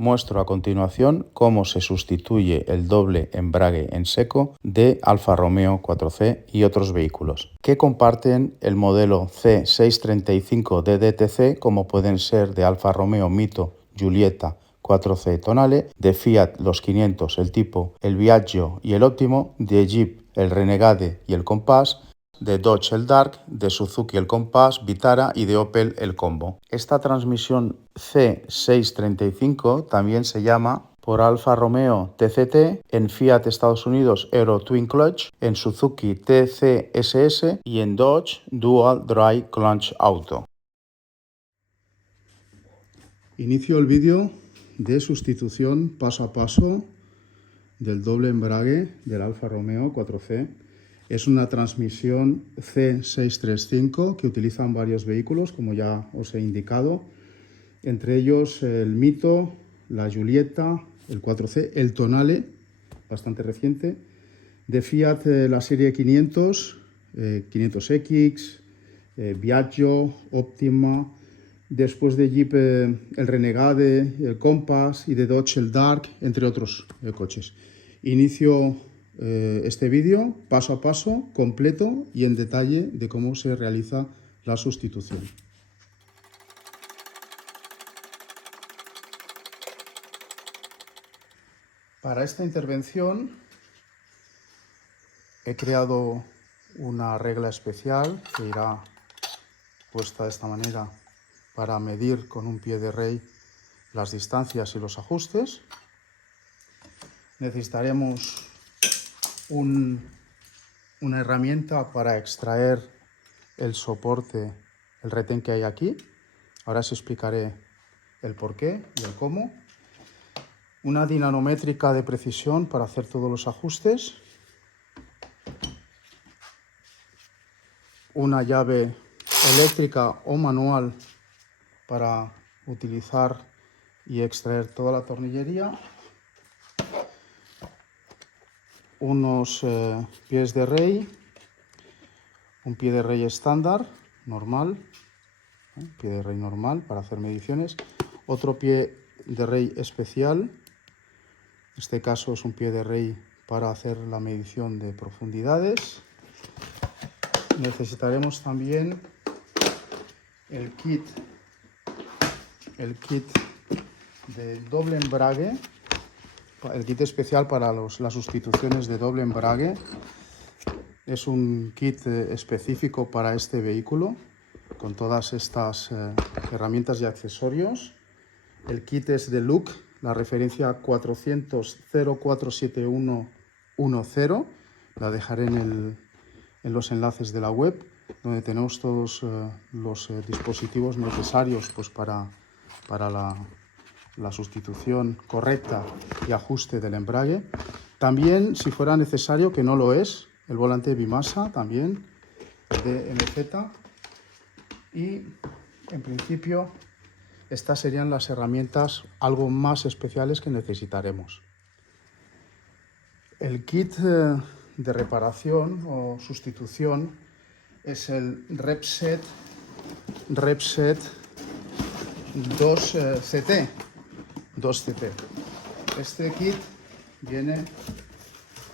Muestro a continuación cómo se sustituye el doble embrague en seco de Alfa Romeo 4C y otros vehículos que comparten el modelo C635 de DTC, como pueden ser de Alfa Romeo Mito, Giulietta, 4C Tonale, de Fiat los 500, el Tipo, el Viaggio y el Optimo, de Jeep el Renegade y el Compass, de Dodge el Dark, de Suzuki el Compass, Vitara y de Opel el Combo. Esta transmisión C635 también se llama por Alfa Romeo TCT, en Fiat Estados Unidos Aero Twin Clutch, en Suzuki TCSS y en Dodge Dual Dry Clutch Auto. Inicio el vídeo de sustitución paso a paso del doble embrague del Alfa Romeo 4C. Es una transmisión C635 que utilizan varios vehículos, como ya os he indicado, entre ellos el Mito, la Giulietta, el 4C, el Tonale, bastante reciente, de Fiat la serie 500, 500X, Viaggio, Optima, después de Jeep el Renegade, el Compass y de Dodge el Dark, entre otros coches. Inicio este vídeo paso a paso, completo y en detalle de cómo se realiza la sustitución. Para esta intervención he creado una regla especial que irá puesta de esta manera para medir con un pie de rey las distancias y los ajustes. Necesitaremos una herramienta para extraer el soporte, el retén que hay aquí. Ahora os explicaré el porqué y el cómo. Una dinamométrica de precisión para hacer todos los ajustes. Una llave eléctrica o manual para utilizar y extraer toda la tornillería. Unos pies de rey, un pie de rey estándar, normal, pie de rey normal para hacer mediciones, otro pie de rey especial, en este caso es un pie de rey para hacer la medición de profundidades. Necesitaremos también el kit de doble embrague, el kit especial para las sustituciones de doble embrague. Es un kit específico para este vehículo, con todas estas herramientas y accesorios. El kit es de Look, la referencia 400-047110. La dejaré en los enlaces de la web, donde tenemos todos los dispositivos necesarios pues, para la sustitución correcta y ajuste del embrague. También, si fuera necesario, que no lo es, el volante bimasa también de MZ. Y en principio estas serían las herramientas algo más especiales que necesitaremos. El kit de reparación o sustitución es el Repset 2CT. Este kit viene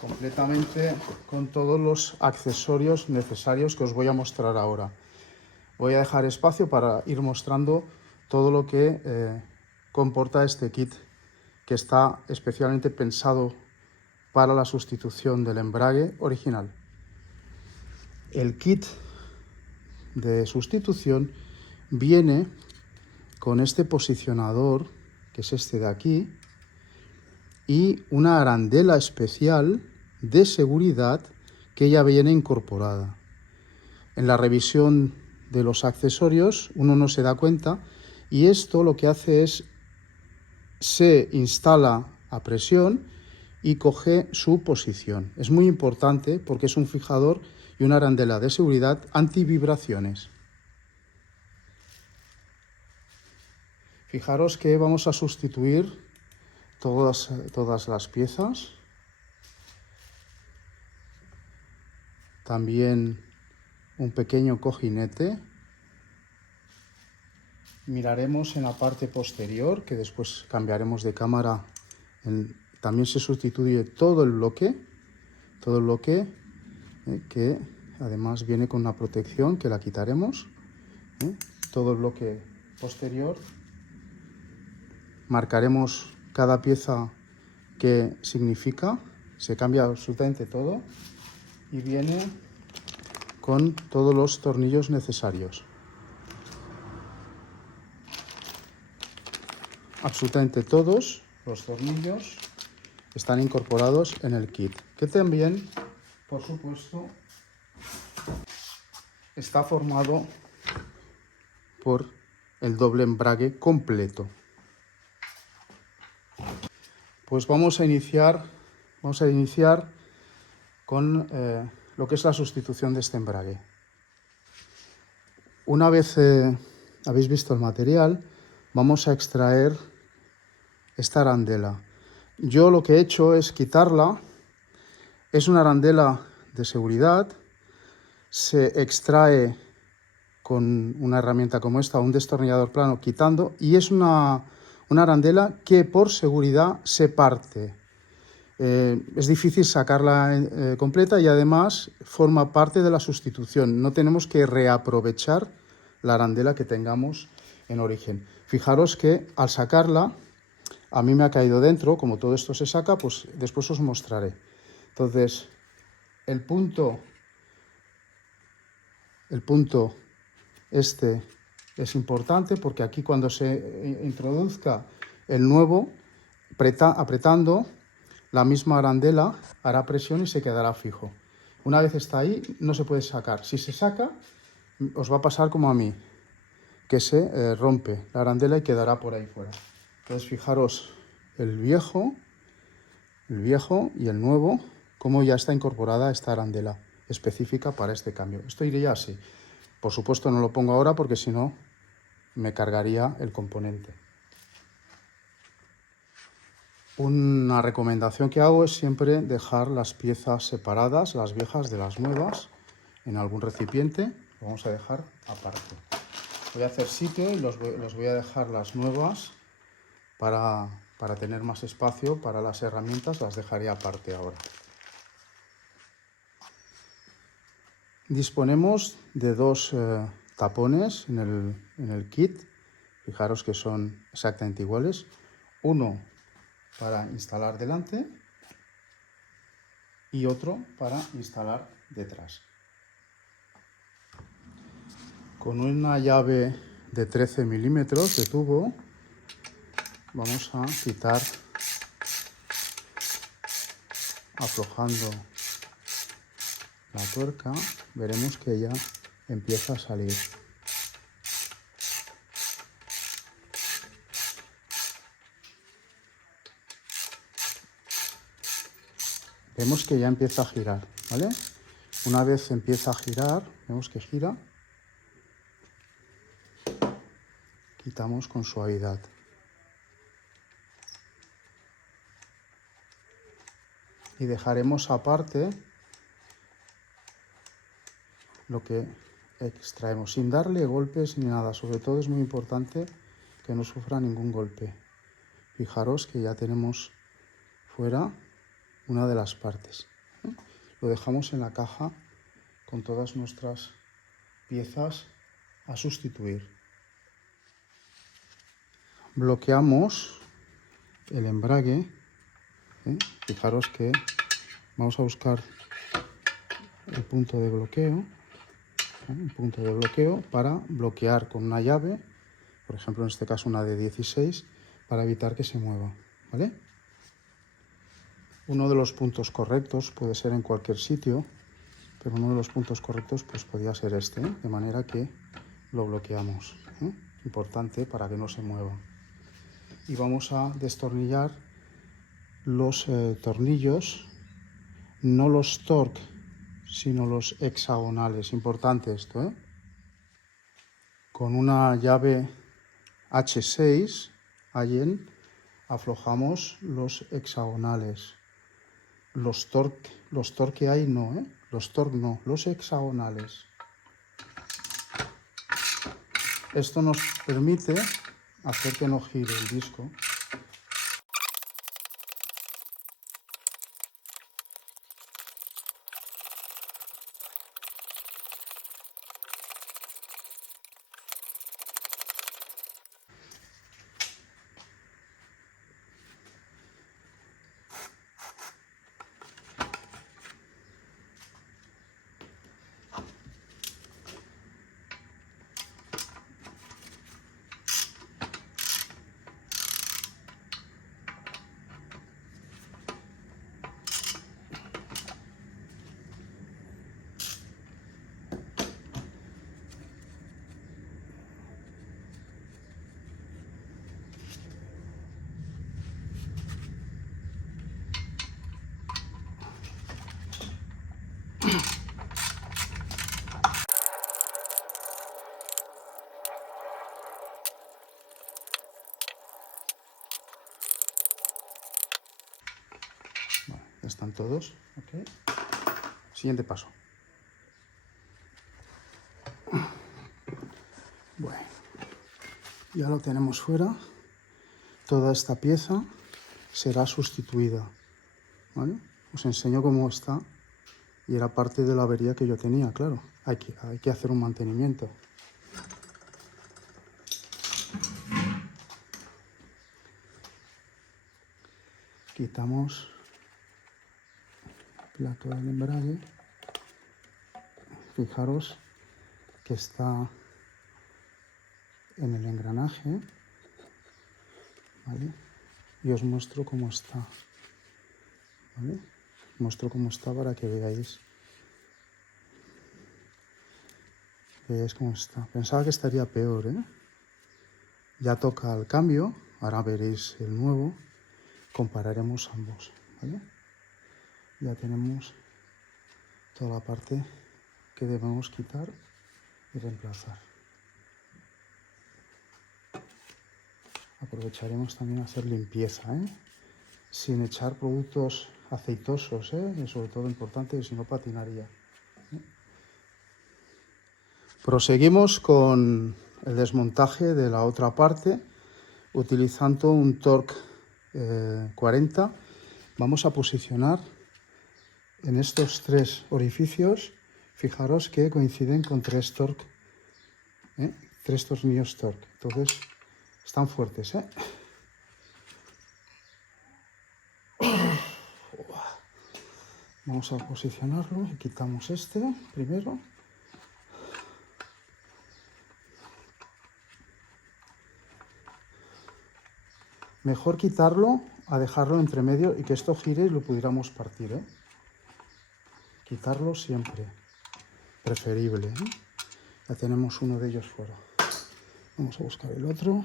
completamente con todos los accesorios necesarios que os voy a mostrar ahora. Voy a dejar espacio para ir mostrando todo lo que comporta este kit, que está especialmente pensado para la sustitución del embrague original. El kit de sustitución viene con este posicionador, que es este de aquí, y una arandela especial de seguridad que ya viene incorporada. En la revisión de los accesorios uno no se da cuenta, y esto lo que hace es se instala a presión y coge su posición. Es muy importante porque es un fijador y una arandela de seguridad antivibraciones. Fijaros que vamos a sustituir todas las piezas. También un pequeño cojinete. miraremos en la parte posterior, que después cambiaremos de cámara. También se sustituye todo el bloque, que además viene con una protección que la quitaremos. Todo el bloque posterior. Marcaremos cada pieza que significa, se cambia absolutamente todo y viene con todos los tornillos necesarios. Absolutamente todos los tornillos están incorporados en el kit, que también, por supuesto, está formado por el doble embrague completo. Pues vamos a iniciar con lo que es la sustitución de este embrague. Una vez habéis visto el material, vamos a extraer esta arandela. Yo lo que he hecho es quitarla. Es una arandela de seguridad. Se extrae con una herramienta como esta, un destornillador plano, quitando, y es una arandela que por seguridad se parte. Es difícil sacarla completa y además forma parte de la sustitución. No tenemos que reaprovechar la arandela que tengamos en origen. Fijaros que al sacarla, a mí me ha caído dentro. Como todo esto se saca, pues después os mostraré. Entonces, el punto este es importante porque aquí, cuando se introduzca el nuevo, apretando, la misma arandela hará presión y se quedará fijo. Una vez está ahí, no se puede sacar. Si se saca, os va a pasar como a mí, que se rompe la arandela y quedará por ahí fuera. Entonces, fijaros el viejo y el nuevo, cómo ya está incorporada esta arandela específica para este cambio. Esto iría así. Por supuesto no lo pongo ahora porque si no me cargaría el componente. Una recomendación que hago es siempre dejar las piezas separadas, las viejas de las nuevas, en algún recipiente. Lo vamos a dejar aparte. Voy a hacer sitio y los voy a dejar las nuevas para tener más espacio para las herramientas. Las dejaré aparte ahora. Disponemos de dos tapones en el kit. Fijaros que son exactamente iguales. Uno para instalar delante y otro para instalar detrás. Con una llave de 13 milímetros de tubo vamos a quitar, aflojando la tuerca. Veremos que ya empieza a salir. Vemos que ya empieza a girar, ¿vale? Una vez empieza a girar, vemos que gira, quitamos con suavidad. Y dejaremos aparte lo que extraemos, sin darle golpes ni nada. Sobre todo es muy importante que no sufra ningún golpe. Fijaros que ya tenemos fuera una de las partes. Lo dejamos en la caja con todas nuestras piezas a sustituir. Bloqueamos el embrague. Fijaros que vamos a buscar el punto de bloqueo. Un punto de bloqueo para bloquear con una llave, por ejemplo en este caso una de 16, para evitar que se mueva, ¿vale? Uno de los puntos correctos puede ser en cualquier sitio, pero uno de los puntos correctos pues podría ser este, de manera que lo bloqueamos, importante para que no se mueva. Y vamos a destornillar los tornillos, no los torque, sino los hexagonales. Importante esto, Con una llave H6, Allen, aflojamos los hexagonales. Los torque hay no, Los torque no, los hexagonales. Esto nos permite hacer que no gire el disco. Vale, ya están todos. Okay. Siguiente paso. Bueno, ya lo tenemos fuera. Toda esta pieza será sustituida. ¿Vale? Os enseño cómo está y era parte de la avería que yo tenía, claro. Hay que hacer un mantenimiento. Quitamos el plato del embrague. Fijaros que está en el engranaje, ¿vale? Y os muestro cómo está, ¿vale? Os muestro cómo está para que veáis cómo está. Pensaba que estaría peor, ¿eh? Ya toca el cambio, ahora veréis el nuevo, compararemos ambos, ¿vale? Ya tenemos toda la parte que debemos quitar y reemplazar. Aprovecharemos también a hacer limpieza, ¿eh? Sin echar productos aceitosos, ¿eh? Y sobre todo importante, si no patinaría. Proseguimos con el desmontaje de la otra parte utilizando un Torx 40. Vamos a posicionar en estos tres orificios, fijaros que coinciden con tres Torx, tres tornillos Torx. Entonces están fuertes, ¿eh? Vamos a posicionarlo y quitamos este primero. Mejor quitarlo a dejarlo entre medio y que esto gire y lo pudiéramos partir, ¿eh? Quitarlo siempre, preferible, ¿eh? Ya tenemos uno de ellos fuera. Vamos a buscar el otro.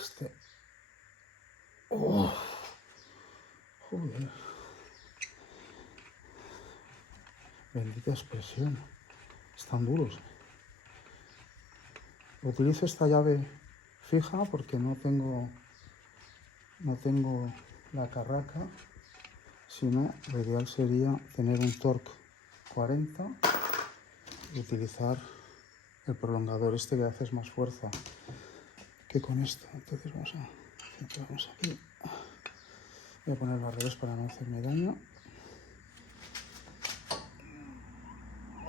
Este. ¡Oh! Joder. Bendita expresión. Están duros. Utilizo esta llave fija porque no tengo la carraca. Si no, lo ideal sería tener un Torx 40 y utilizar el prolongador este que hace más fuerza que con esto. Entonces vamos a centrarnos aquí. Voy a ponerlo al revés para no hacerme daño.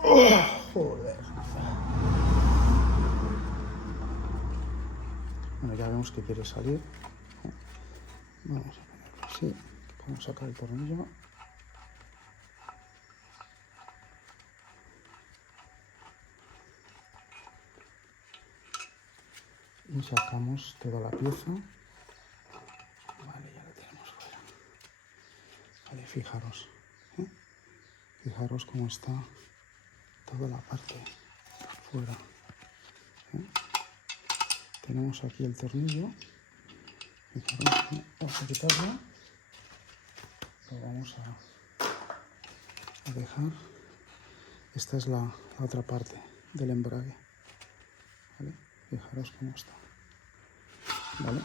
¡Oh, joder! Bueno, ya vemos que quiere salir. Vamos a ponerlo así. Vamos a sacar el tornillo. Y sacamos toda la pieza. Vale, ya lo tenemos fuera. Vale, fijaros. Fijaros cómo está toda la parte fuera. Tenemos aquí el tornillo. Fijaros, vamos a quitarlo. Lo vamos a dejar. Esta es la otra parte del embrague. ¿Vale? Fijaros cómo está. ¿Vale?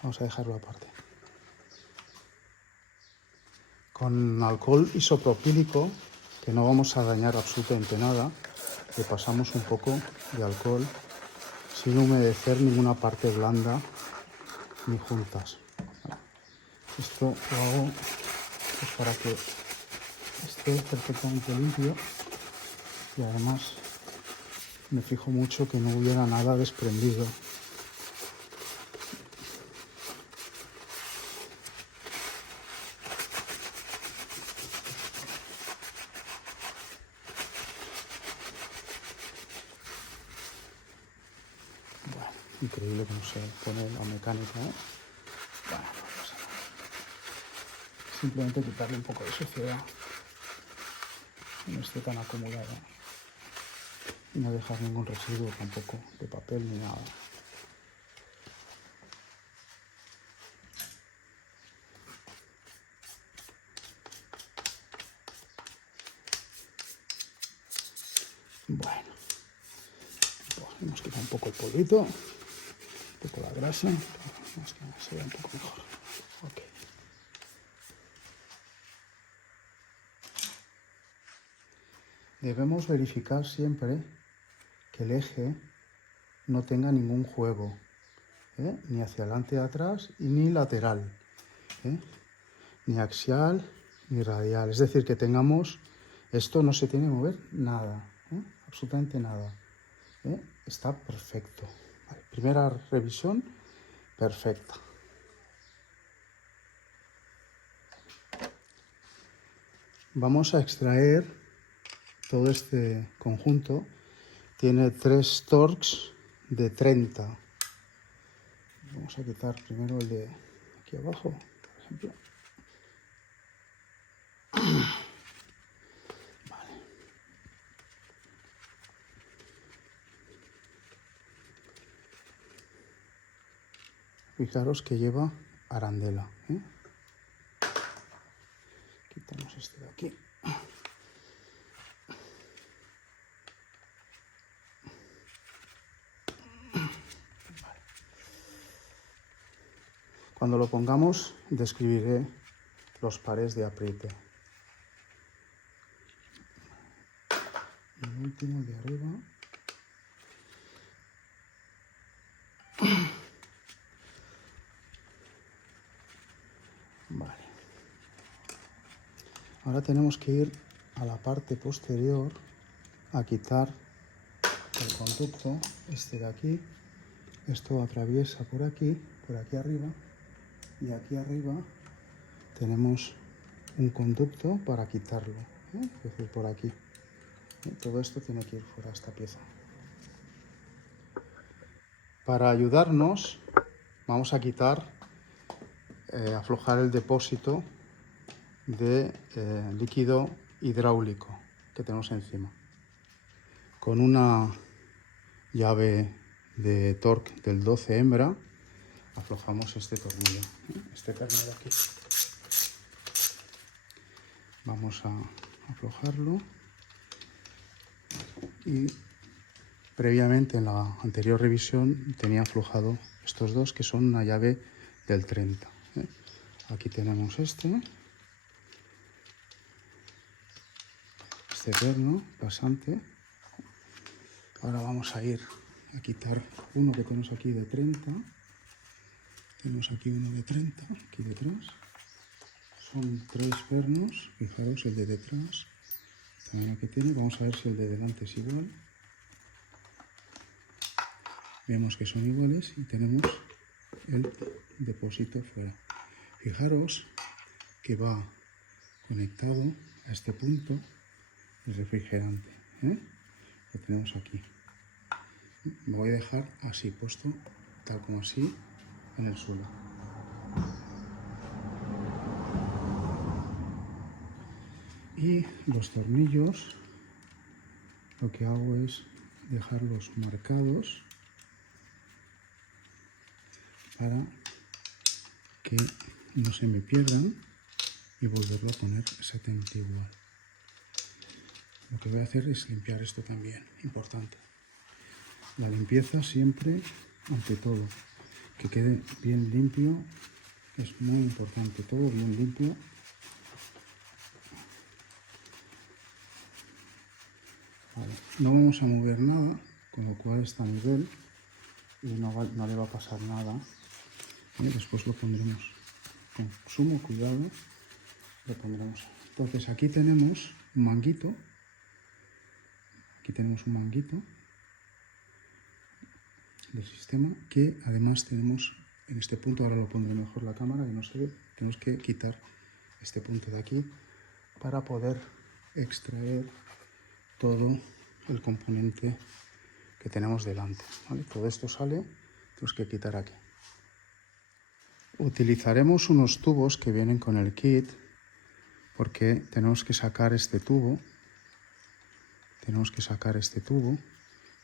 Vamos a dejarlo aparte. Con alcohol isopropílico, que no vamos a dañar absolutamente nada, le pasamos un poco de alcohol sin humedecer ninguna parte blanda ni juntas. Esto lo hago pues para que esté perfectamente limpio y además me fijo mucho que no hubiera nada desprendido. Bueno, increíble cómo se pone la mecánica, ¿eh? Bueno, no pasa nada. Simplemente quitarle un poco de suciedad, que no esté tan acumulada, y no dejar ningún residuo tampoco de papel ni nada. Bueno, pues hemos quitado un poco el polvito, un poco la grasa, más que se vea un poco mejor. Ok. Debemos verificar siempre que el eje no tenga ningún juego, ¿eh? Ni hacia adelante, atrás, y ni lateral, ¿eh? Ni axial ni radial. Es decir, que tengamos, esto no se tiene que mover nada, ¿eh? Absolutamente nada, ¿eh? Está perfecto. Vale, primera revisión, perfecta. Vamos a extraer todo este conjunto. Tiene 3 Torx de 30. Vamos a quitar primero el de aquí abajo, por ejemplo. Vale. Fijaros que lleva arandela, ¿eh? Quitamos este de aquí. Vale. Cuando lo pongamos, describiré los pares de apriete. Y el último de arriba. Vale. Ahora tenemos que ir a la parte posterior a quitar el conducto, este de aquí. Esto atraviesa por aquí arriba, y aquí arriba tenemos un conducto para quitarlo, ¿eh? Es decir, por aquí. Todo esto tiene que ir fuera de esta pieza. Para ayudarnos, vamos a quitar, aflojar el depósito de líquido hidráulico que tenemos encima. Con una llave de torque del 12 hembra, aflojamos este tornillo, este perno de aquí. Vamos a aflojarlo y previamente en la anterior revisión tenía aflojado estos dos, que son una llave del 30. Aquí tenemos este perno pasante. Ahora vamos a ir a quitar uno que tenemos aquí de 30. Tenemos aquí uno de 30, aquí detrás. Son 3 pernos, fijaros el de detrás, también aquí tiene. Vamos a ver si el de delante es igual. Vemos que son iguales y tenemos el depósito fuera. Fijaros que va conectado a este punto el refrigerante, ¿eh? Lo tenemos aquí. Me voy a dejar así puesto, tal como así, en el suelo. Y los tornillos, lo que hago es dejarlos marcados para que no se me pierdan y volverlo a poner exactamente igual. Lo que voy a hacer es limpiar esto también, importante. La limpieza siempre, ante todo, que quede bien limpio, es muy importante, todo bien limpio. Vale. No vamos a mover nada, con lo cual está a nivel y no le va a pasar nada. Y después lo pondremos con sumo cuidado. Lo pondremos. Entonces aquí tenemos un manguito. Aquí tenemos un manguito del sistema que además tenemos en este punto, ahora lo pondré mejor la cámara que no se ve, tenemos que quitar este punto de aquí para poder extraer todo el componente que tenemos delante, ¿vale? Todo esto sale, tenemos que quitar aquí. Utilizaremos unos tubos que vienen con el kit porque tenemos que sacar este tubo.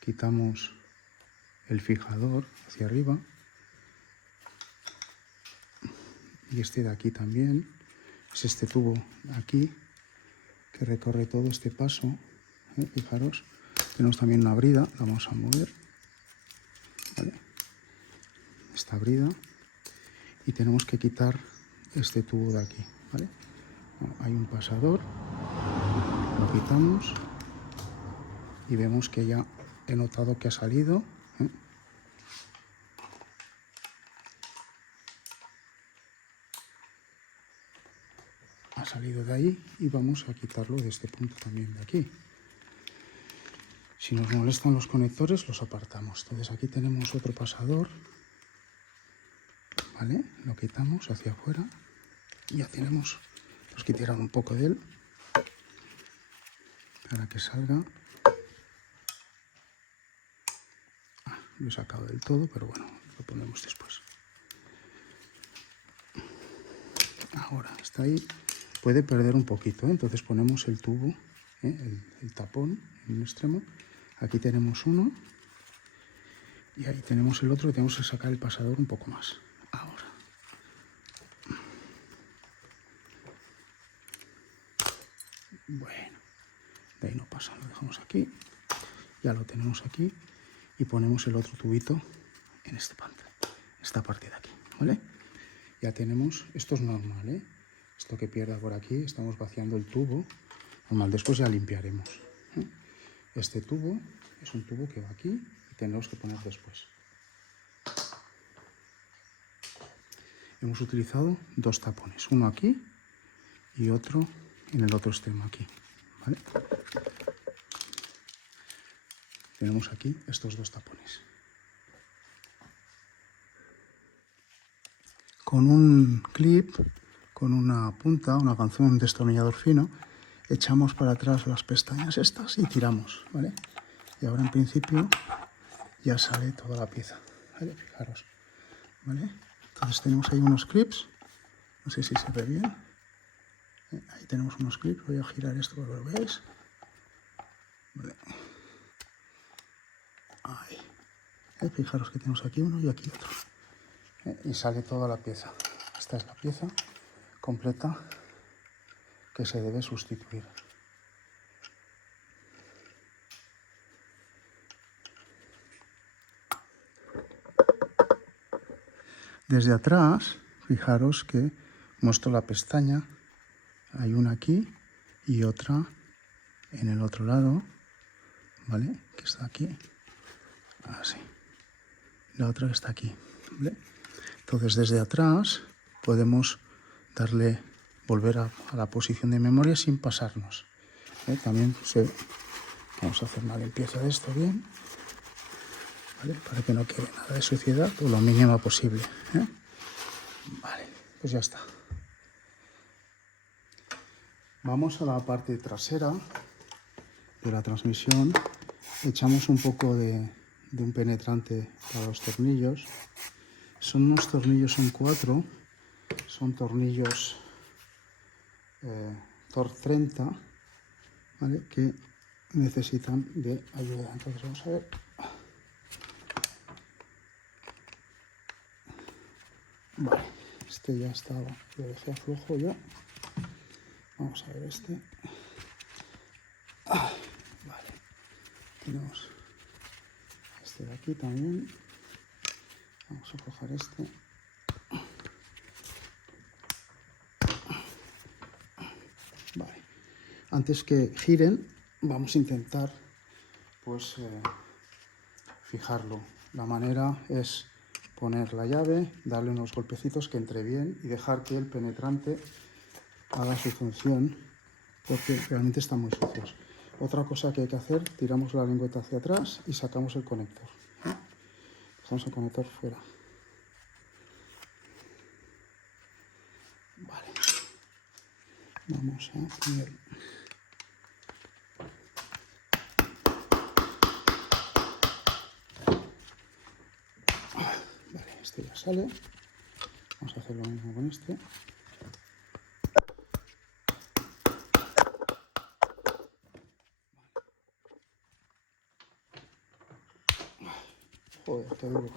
Quitamos el fijador hacia arriba y este de aquí también. Es este tubo aquí que recorre todo este paso, fijaros. Tenemos también una brida, la vamos a mover, ¿vale? Esta brida, y tenemos que quitar este tubo de aquí, ¿vale? Hay un pasador, lo quitamos y vemos que ya he notado que ha salido, ¿eh? Ha salido de ahí y vamos a quitarlo de este punto también de aquí. Si nos molestan los conectores, los apartamos. Entonces aquí tenemos otro pasador, ¿vale? Lo quitamos hacia afuera. Ya tenemos que tirar un poco de él para que salga. Lo he sacado del todo, pero bueno, lo ponemos después. Ahora está ahí. Puede perder un poquito, ¿eh? Entonces ponemos el tubo, el tapón en un extremo. Aquí tenemos uno y ahí tenemos el otro, y tenemos que sacar el pasador un poco más. Ahora. Bueno, de ahí no pasa, lo dejamos aquí. Ya lo tenemos aquí y ponemos el otro tubito en esta parte de aquí, ¿vale? Ya tenemos, esto es normal, ¿eh? Esto que pierda por aquí, estamos vaciando el tubo, normal, después ya limpiaremos, ¿eh? Este tubo es un tubo que va aquí y tendremos que poner después. Hemos utilizado dos tapones, uno aquí y otro en el otro extremo aquí, ¿vale? Tenemos aquí estos dos tapones. Con un clip, con una punta, una panzón, un destornillador fino, echamos para atrás las pestañas estas y tiramos, ¿vale? Y ahora en principio ya sale toda la pieza, ¿vale? Fijaros, ¿vale? Entonces tenemos ahí unos clips, no sé si se ve bien. Ahí tenemos unos clips, voy a girar esto para que lo veáis. Vale. Ahí. Fijaros que tenemos aquí uno y aquí otro. Y sale toda la pieza. Esta es la pieza completa que se debe sustituir. Desde atrás, fijaros que muestro la pestaña. Hay una aquí y otra en el otro lado, ¿vale? Que está aquí. Así. La otra que está aquí, ¿vale? Entonces desde atrás podemos volver a la posición de memoria sin pasarnos. También vamos a hacer una limpieza de esto bien, ¿vale? Para que no quede nada de suciedad o lo mínimo posible, ¿eh? Vale, pues ya está. Vamos a la parte trasera de la transmisión. Echamos un poco de un penetrante para los tornillos. Son unos tornillos en 4, son tornillos Torx 30, ¿vale? Que necesitan de ayuda. Entonces vamos a ver. Vale, este ya estaba, lo dejé flojo ya. Vamos a ver este. Vale, tenemos este de aquí también. Vamos a coger este. Vale, antes que giren, vamos a intentar pues fijarlo. La manera es poner la llave, darle unos golpecitos que entre bien y dejar que el penetrante haga su función, porque realmente están muy sucios. Otra cosa que hay que hacer, tiramos la lengüeta hacia atrás y sacamos el conector. Dejamos el conector fuera. Vale. Vamos a poner... Vale, este ya sale. Vamos a hacer lo mismo con este. Joder, qué duro.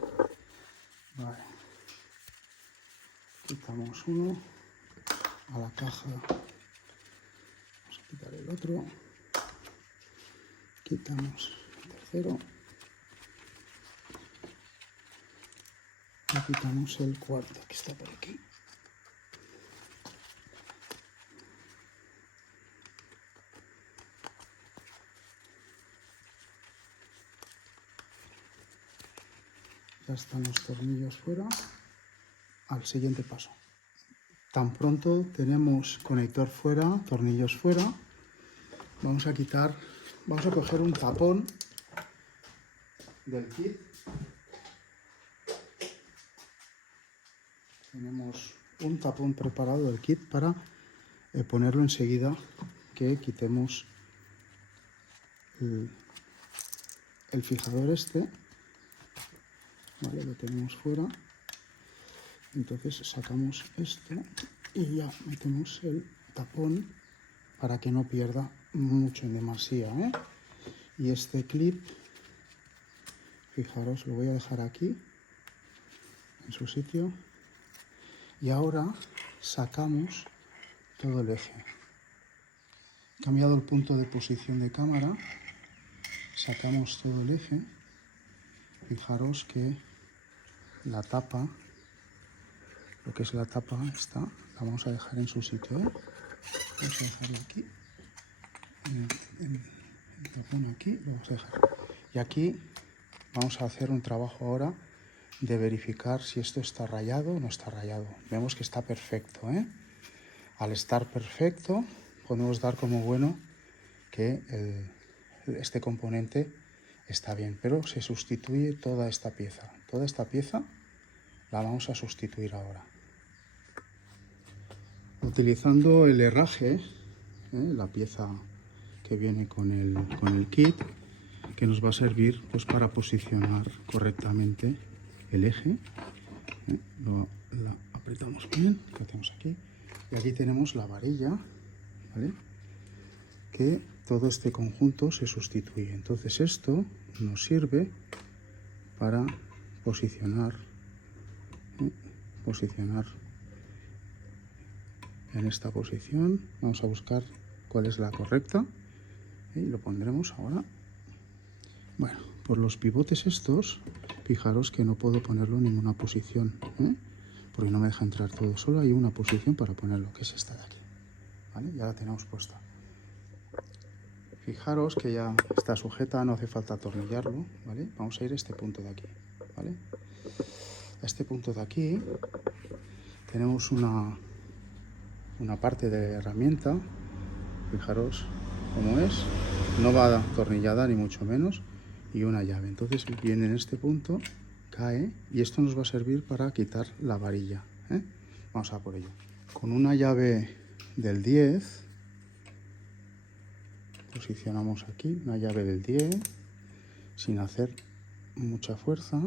Vale. Quitamos uno. A la caja. Vamos a quitar el otro. Quitamos el tercero. Y quitamos el cuarto que está por aquí. Ya están los tornillos fuera. Al siguiente paso. Tan pronto tenemos conector fuera, tornillos fuera, vamos a quitar, vamos a coger un tapón del kit. Tenemos un tapón preparado del kit para ponerlo enseguida que quitemos el fijador este. Vale, lo tenemos fuera. Entonces sacamos esto y ya metemos el tapón para que no pierda mucho en demasía, ¿eh? Y este clip, fijaros, lo voy a dejar aquí en su sitio. Y ahora sacamos todo el eje. He cambiado el punto de posición de cámara. Sacamos todo el eje. Fijaros que la tapa, lo que es la tapa esta, la vamos a dejar en su sitio, ¿eh? Vamos a dejarlo aquí. El tapón aquí lo vamos a dejar. Y aquí vamos a hacer un trabajo ahora de verificar si esto está rayado o no está rayado. Vemos que está perfecto, ¿eh? Al estar perfecto, podemos dar como bueno que este componente está bien, pero se sustituye toda esta pieza. Toda esta pieza la vamos a sustituir ahora. Utilizando el herraje, la pieza que viene con el kit, que nos va a servir pues, para posicionar correctamente el eje. Lo apretamos bien, lo tenemos aquí. Y aquí tenemos la varilla, ¿vale? Que todo este conjunto se sustituye. Entonces esto nos sirve para posicionar en esta posición. Vamos a buscar cuál es la correcta y lo pondremos ahora. Bueno, por los pivotes estos, fijaros que no puedo ponerlo en ninguna posición, porque no me deja entrar todo. Solo hay una posición para ponerlo, que es esta de aquí. ¿Vale? Ya la tenemos puesta. Fijaros que ya está sujeta, no hace falta atornillarlo, ¿vale? Vamos a ir a este punto de aquí, ¿vale? A este punto de aquí tenemos una parte de herramienta, fijaros cómo es, no va atornillada ni mucho menos, y una llave. Entonces viene en este punto, cae, y esto nos va a servir para quitar la varilla, ¿eh? Vamos a por ello. Con una llave del 10, posicionamos aquí, una llave del 10, sin hacer mucha fuerza.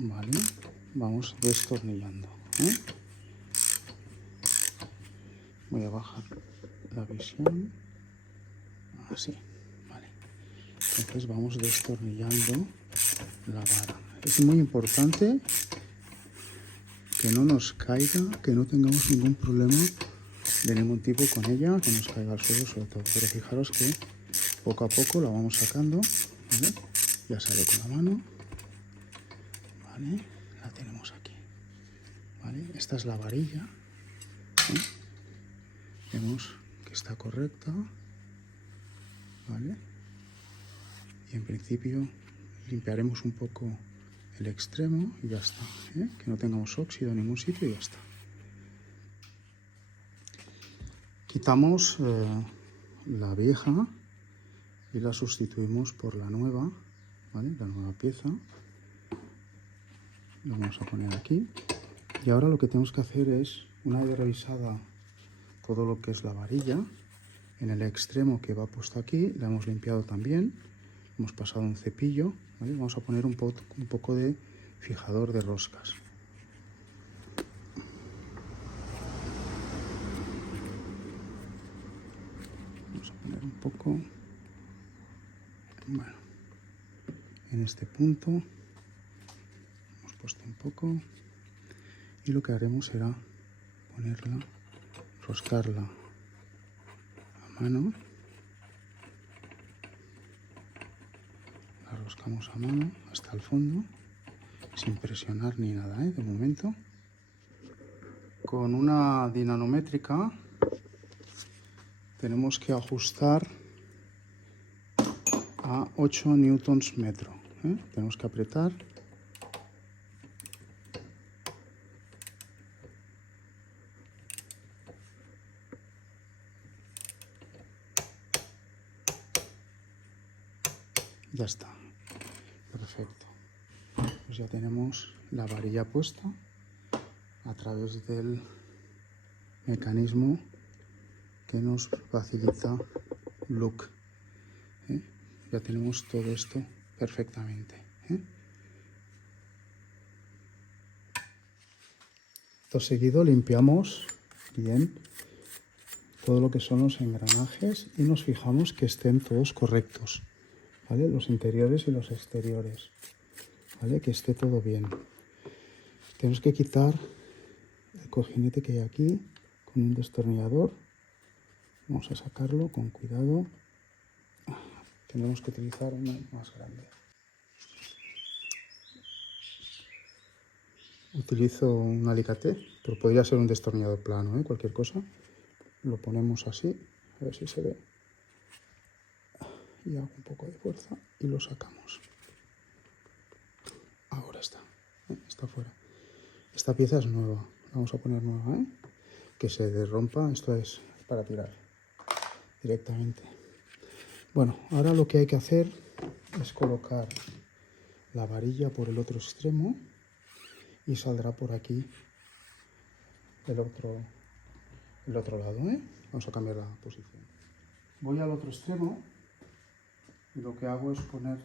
Vale, vamos destornillando, ¿eh? Voy a bajar la visión, así, vale. Entonces vamos destornillando la vara. Es muy importante que no nos caiga, que no tengamos ningún problema de ningún tipo con ella, que nos caiga al suelo sobre todo. Pero fijaros que poco a poco la vamos sacando, ¿vale? Ya sale con la mano, ¿vale? La tenemos aquí, ¿vale? Esta es la varilla, ¿eh? Vemos que está correcta, ¿vale? Y en principio limpiaremos un poco el extremo y ya está, ¿eh? Que no tengamos óxido en ningún sitio y ya está. Quitamos la vieja y la sustituimos por la nueva, ¿vale? La nueva pieza. Lo vamos a poner aquí. Y ahora lo que tenemos que hacer es, una vez revisada todo lo que es la varilla, en el extremo que va puesto aquí, la hemos limpiado también, hemos pasado un cepillo, ¿vale? Vamos a poner un poco de fijador de roscas. Vamos a poner un poco, bueno, en este punto, hemos puesto un poco, y lo que haremos será ponerla, roscarla a mano. La roscamos a mano hasta el fondo, sin presionar ni nada, ¿eh? De momento. Con una dinanométrica tenemos que ajustar a 8 newtons metro, ¿eh? Tenemos que apretar. Ya está. Perfecto. Pues ya tenemos la varilla puesta a través del mecanismo que nos facilita Look, ¿eh? Ya tenemos todo esto perfectamente, ¿eh? Acto seguido limpiamos bien todo lo que son los engranajes y nos fijamos que estén todos correctos, ¿vale? Los interiores y los exteriores, ¿vale? Que esté todo bien. Tenemos que quitar el cojinete que hay aquí con un destornillador. Vamos a sacarlo con cuidado. Tendremos que utilizar uno más grande. Utilizo un alicate, pero podría ser un destornillador plano, ¿eh? Cualquier cosa. Lo ponemos así, a ver si se ve. Y hago un poco de fuerza y lo sacamos. Ahora está, ¿eh? Está fuera. Esta pieza es nueva, la vamos a poner nueva, ¿eh? Que se rompa, esto es para tirar directamente. Bueno, ahora lo que hay que hacer es colocar la varilla por el otro extremo y saldrá por aquí el otro lado, ¿eh? Vamos a cambiar la posición. Voy al otro extremo y lo que hago es poner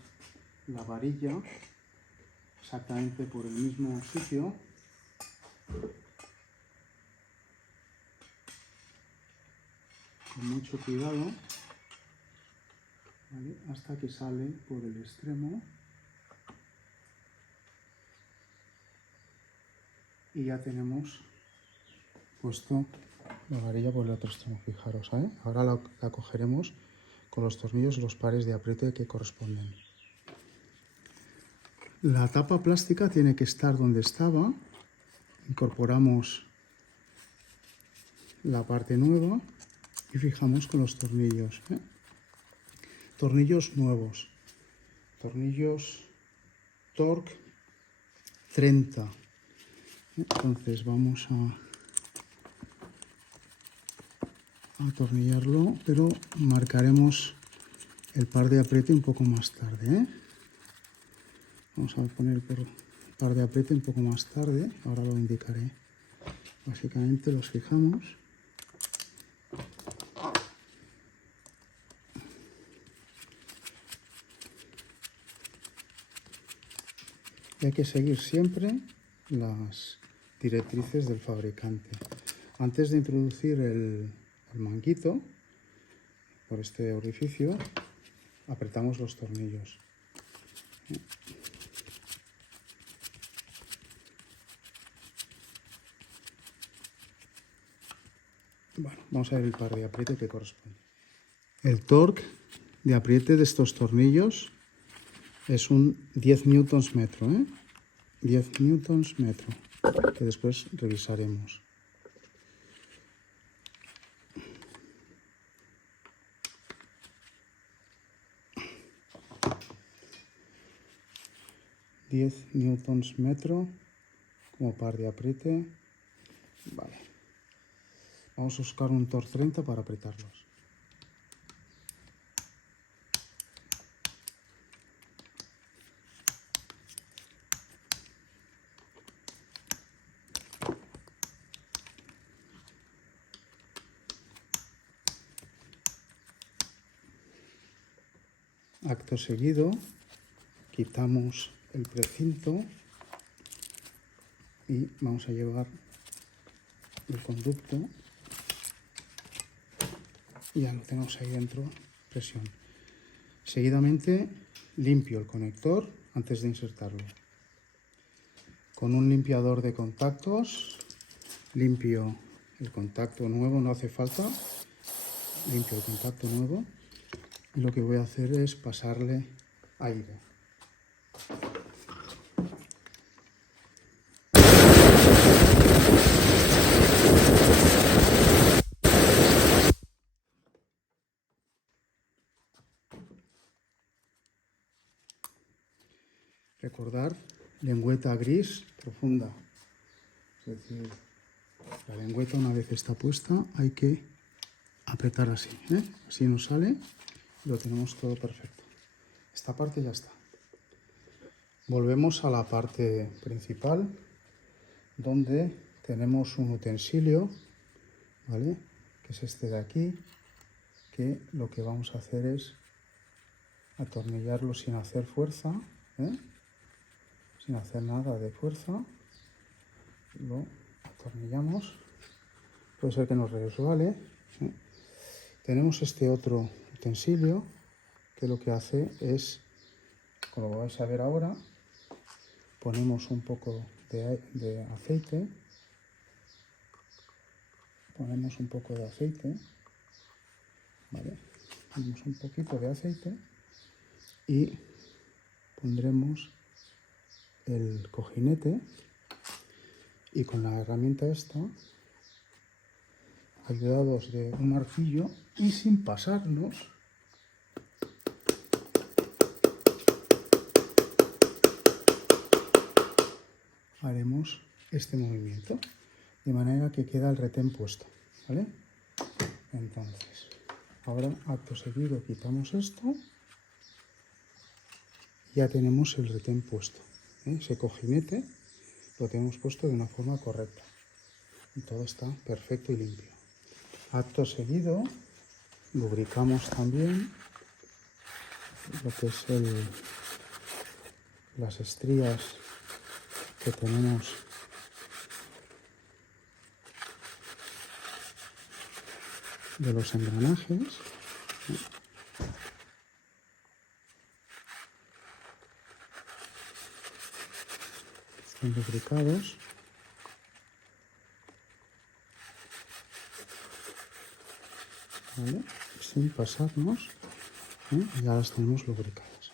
la varilla exactamente por el mismo sitio. Con mucho cuidado, ¿vale? Hasta que sale por el extremo. Y ya tenemos puesto la varilla por el otro extremo, fijaros, ¿eh? Ahora la cogeremos con los tornillos y los pares de apriete que corresponden. La tapa plástica tiene que estar donde estaba. Incorporamos la parte nueva y fijamos con los tornillos, ¿eh? Tornillos nuevos, tornillos Torque 30. Entonces vamos a atornillarlo, pero marcaremos el par de apriete un poco más tarde, ¿eh? Vamos a poner por par de apriete un poco más tarde, ahora lo indicaré. Básicamente los fijamos. Y hay que seguir siempre las directrices del fabricante. Antes de introducir el manguito por este orificio, apretamos los tornillos. Bueno, vamos a ver el par de apriete que corresponde. El torque de apriete de estos tornillos es un 10 newtons metro, ¿eh? 10 newtons metro, que después revisaremos. 10 newtons metro como par de apriete. Vale. Vamos a buscar un Torx 30 para apretarlos. Acto seguido, quitamos el precinto y vamos a llevar el conducto. Ya lo tenemos ahí dentro, presión. Seguidamente limpio el conector antes de insertarlo. Con un limpiador de contactos limpio el contacto nuevo, no hace falta. Limpio el contacto nuevo y lo que voy a hacer es pasarle aire. Recordar, lengüeta gris profunda. Es decir, la lengüeta una vez está puesta hay que apretar así, ¿eh? Así nos sale y lo tenemos todo perfecto. Esta parte ya está. Volvemos a la parte principal donde tenemos un utensilio, ¿vale? Que es este de aquí, que lo que vamos a hacer es atornillarlo sin hacer fuerza, ¿eh? Sin hacer nada de fuerza. Lo atornillamos. Puede ser que nos resbale, ¿eh? Tenemos este otro utensilio que lo que hace es, como lo vais a ver ahora, ponemos un poco de aceite. Ponemos un poco de aceite, ¿vale? Ponemos un poquito de aceite y pondremos el cojinete y con la herramienta esta, ayudados de un martillo y sin pasarnos, haremos este movimiento de manera que queda el retén puesto, ¿vale? Entonces, ahora acto seguido quitamos esto y ya tenemos el retén puesto, ¿eh? Ese cojinete lo tenemos puesto de una forma correcta y todo está perfecto y limpio. Acto seguido lubricamos también lo que es las estrías que tenemos de los engranajes. Están lubricados. ¿Vale? Sin pasarnos, ¿eh? Ya las tenemos lubricadas.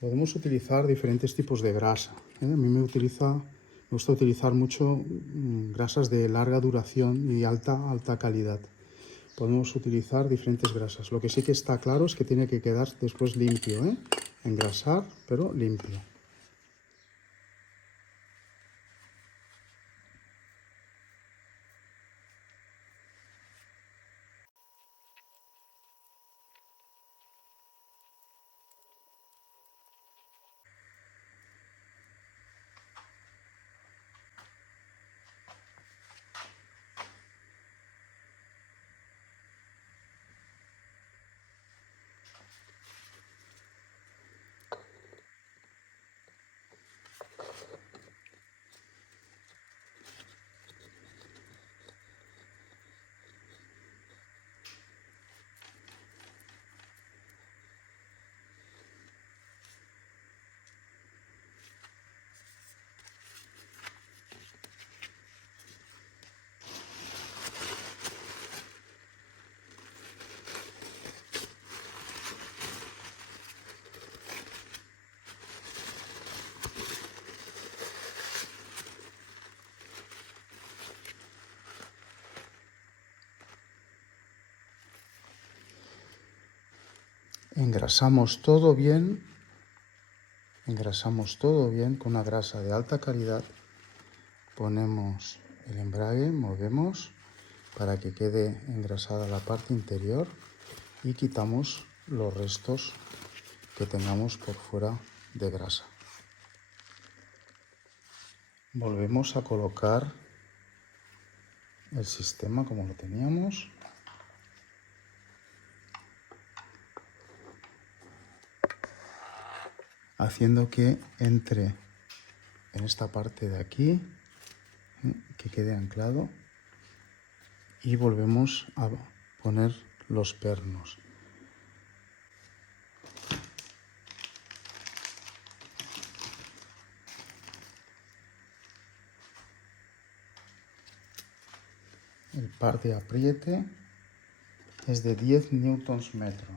Podemos utilizar diferentes tipos de grasa, ¿eh? A mí me gusta utilizar mucho grasas de larga duración y alta calidad. Podemos utilizar diferentes grasas. Lo que sí que está claro es que tiene que quedar después limpio, ¿eh? Engrasar, pero limpio. Engrasamos todo bien Engrasamos todo bien con una grasa de alta calidad. Ponemos el embrague, movemos para que quede engrasada la parte interior y quitamos los restos que tengamos por fuera de grasa. Volvemos a colocar el sistema como lo teníamos. Haciendo que entre en esta parte de aquí, que quede anclado, y volvemos a poner los pernos. El par de apriete es de 10 newtons metro.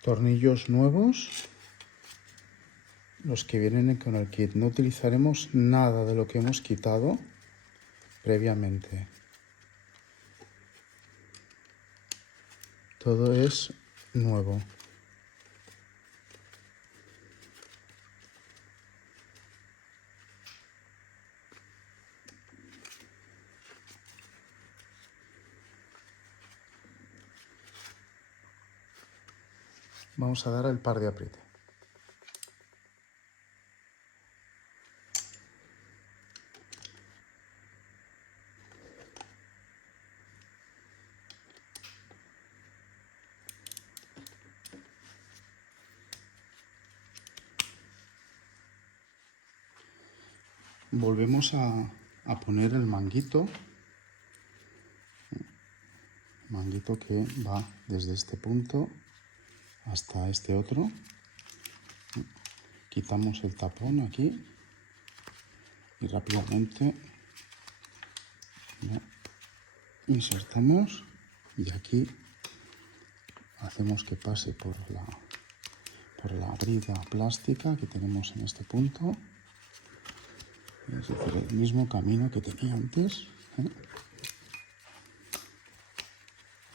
Tornillos nuevos, los que vienen con el kit. No utilizaremos nada de lo que hemos quitado previamente. Todo es nuevo. Vamos a dar el par de apriete. Volvemos a poner el manguito que va desde este punto hasta este otro. Quitamos el tapón aquí y rápidamente insertamos, y aquí hacemos que pase por la brida plástica que tenemos en este punto. Es decir, el mismo camino que tenía antes. Vamos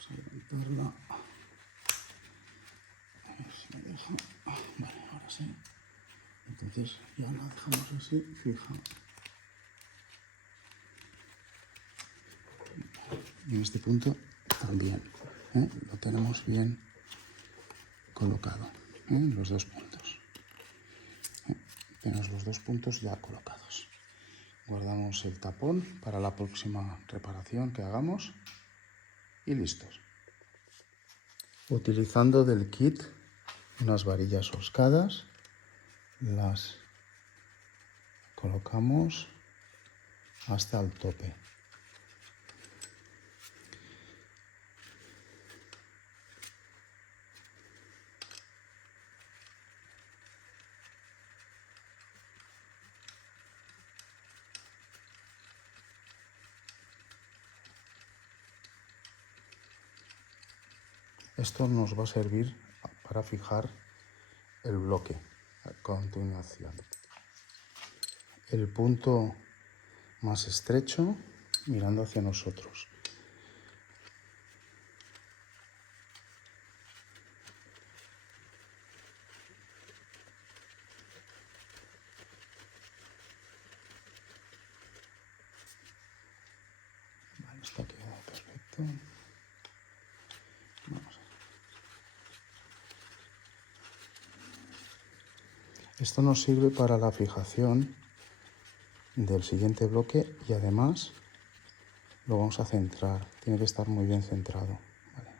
a levantarla. A ver si me deja. Vale, ahora sí. Entonces ya la dejamos así, fija. Y en este punto también lo tenemos bien colocado, los dos puntos. Tenemos los dos puntos ya colocados. Guardamos el tapón para la próxima reparación que hagamos y listos. Utilizando del kit unas varillas oscadas, las colocamos hasta el tope. Esto nos va a servir para fijar el bloque a continuación. El punto más estrecho mirando hacia nosotros. Vale, está quedado perfecto. Vamos a ver. Esto nos sirve para la fijación del siguiente bloque y además lo vamos a centrar. Tiene que estar muy bien centrado, ¿vale?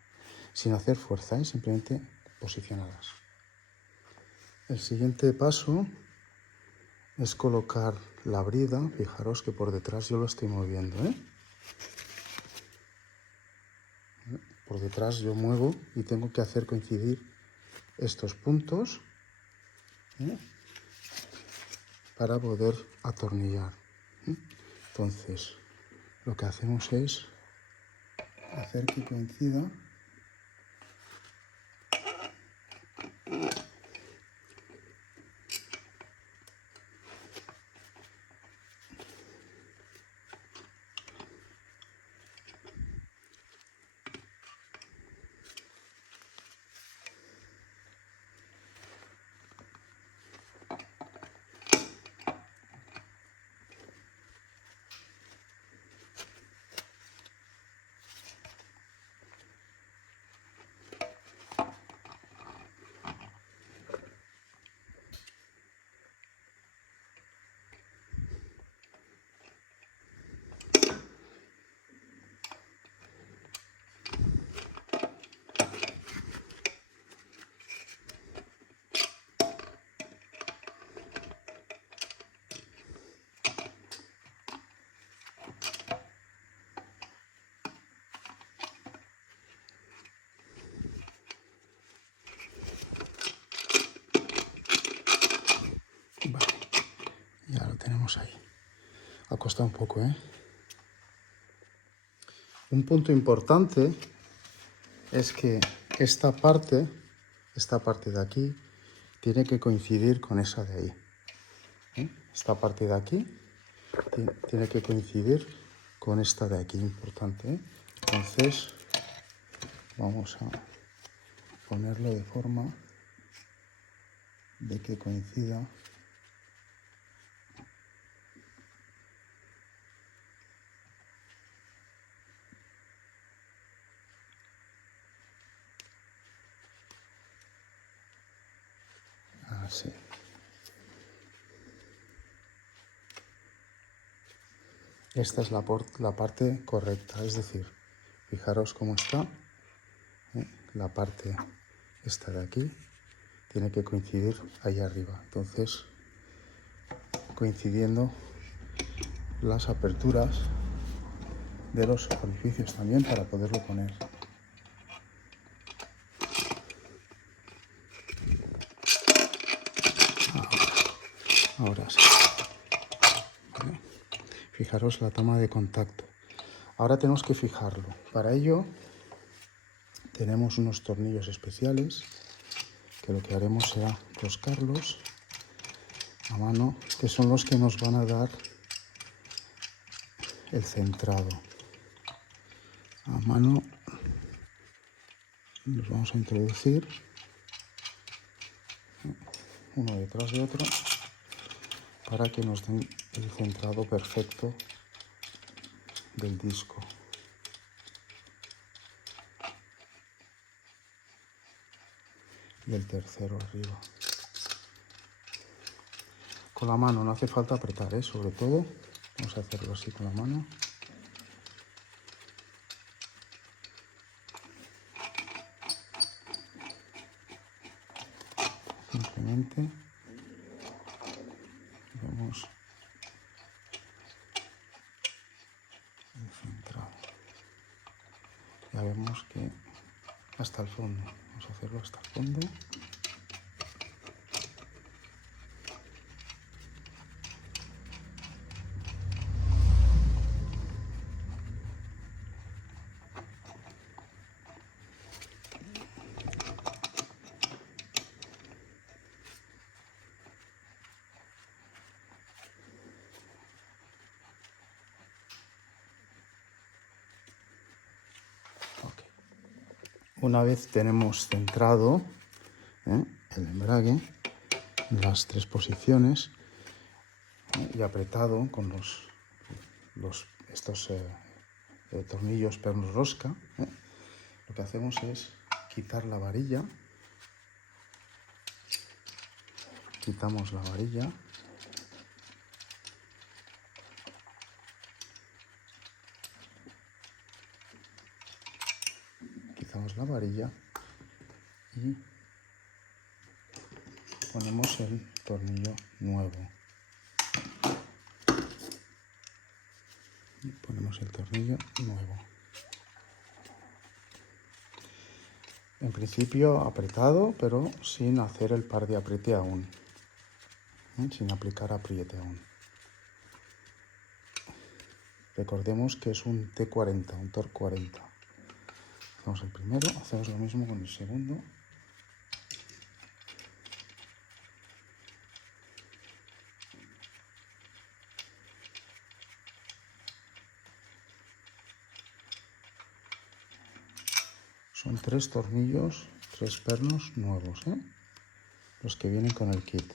Sin hacer fuerza, simplemente posicionadas. El siguiente paso es colocar la brida. Fijaros que por detrás yo lo estoy moviendo, Por detrás yo muevo y tengo que hacer coincidir estos puntos para poder atornillar. Entonces, lo que hacemos es hacer que coincida tenemos ahí. Ha costado un poco, ¿eh? Un punto importante es que esta parte de aquí, tiene que coincidir con esa de ahí. ¿Eh? Esta parte de aquí tiene que coincidir con esta de aquí, importante, ¿eh? Entonces, vamos a ponerlo de forma de que coincida. Así. Esta es la parte correcta, es decir, fijaros cómo está, ¿eh? La parte esta de aquí tiene que coincidir ahí arriba. Entonces, coincidiendo las aperturas de los orificios también para poderlo poner. Ahora sí. ¿Vale? Fijaros la toma de contacto. Ahora tenemos que fijarlo. Para ello tenemos unos tornillos especiales que lo que haremos será roscarlos a mano, que son los que nos van a dar el centrado. A mano los vamos a introducir uno detrás de otro para que nos den el centrado perfecto del disco. Y el tercero arriba. Con la mano, no hace falta apretar, ¿eh? Sobre todo, vamos a hacerlo así con la mano. Simplemente vemos el centrado. Ya vemos que hasta el fondo. Vamos a hacerlo hasta el fondo. Okay. Una vez tenemos centrado, el embrague en las tres posiciones, y apretado con estos tornillos pernos rosca, lo que hacemos es quitar la varilla. Quitamos la varilla. Quitamos la varilla y ponemos el tornillo nuevo. Y ponemos el tornillo nuevo. En principio apretado, pero sin hacer el par de apriete aún. Sin aplicar apriete aún. Recordemos que es un T40, un Torx 40. Hacemos el primero, hacemos lo mismo con el segundo. Son 3 tornillos, 3 pernos nuevos, los que vienen con el kit.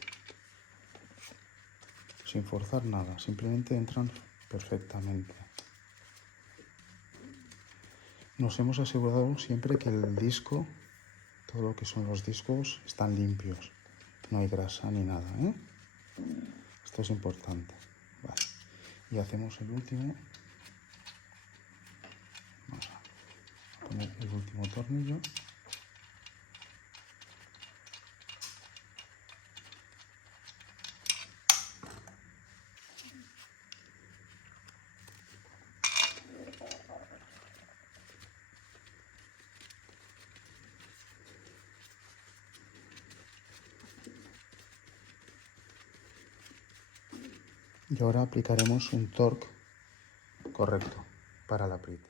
Sin forzar nada, simplemente entran perfectamente. Nos hemos asegurado siempre que el disco, todo lo que son los discos, están limpios. No hay grasa ni nada, Esto es importante. Vale. Y hacemos el último. Vamos a poner el último tornillo. Y ahora aplicaremos un torque correcto para el apriete.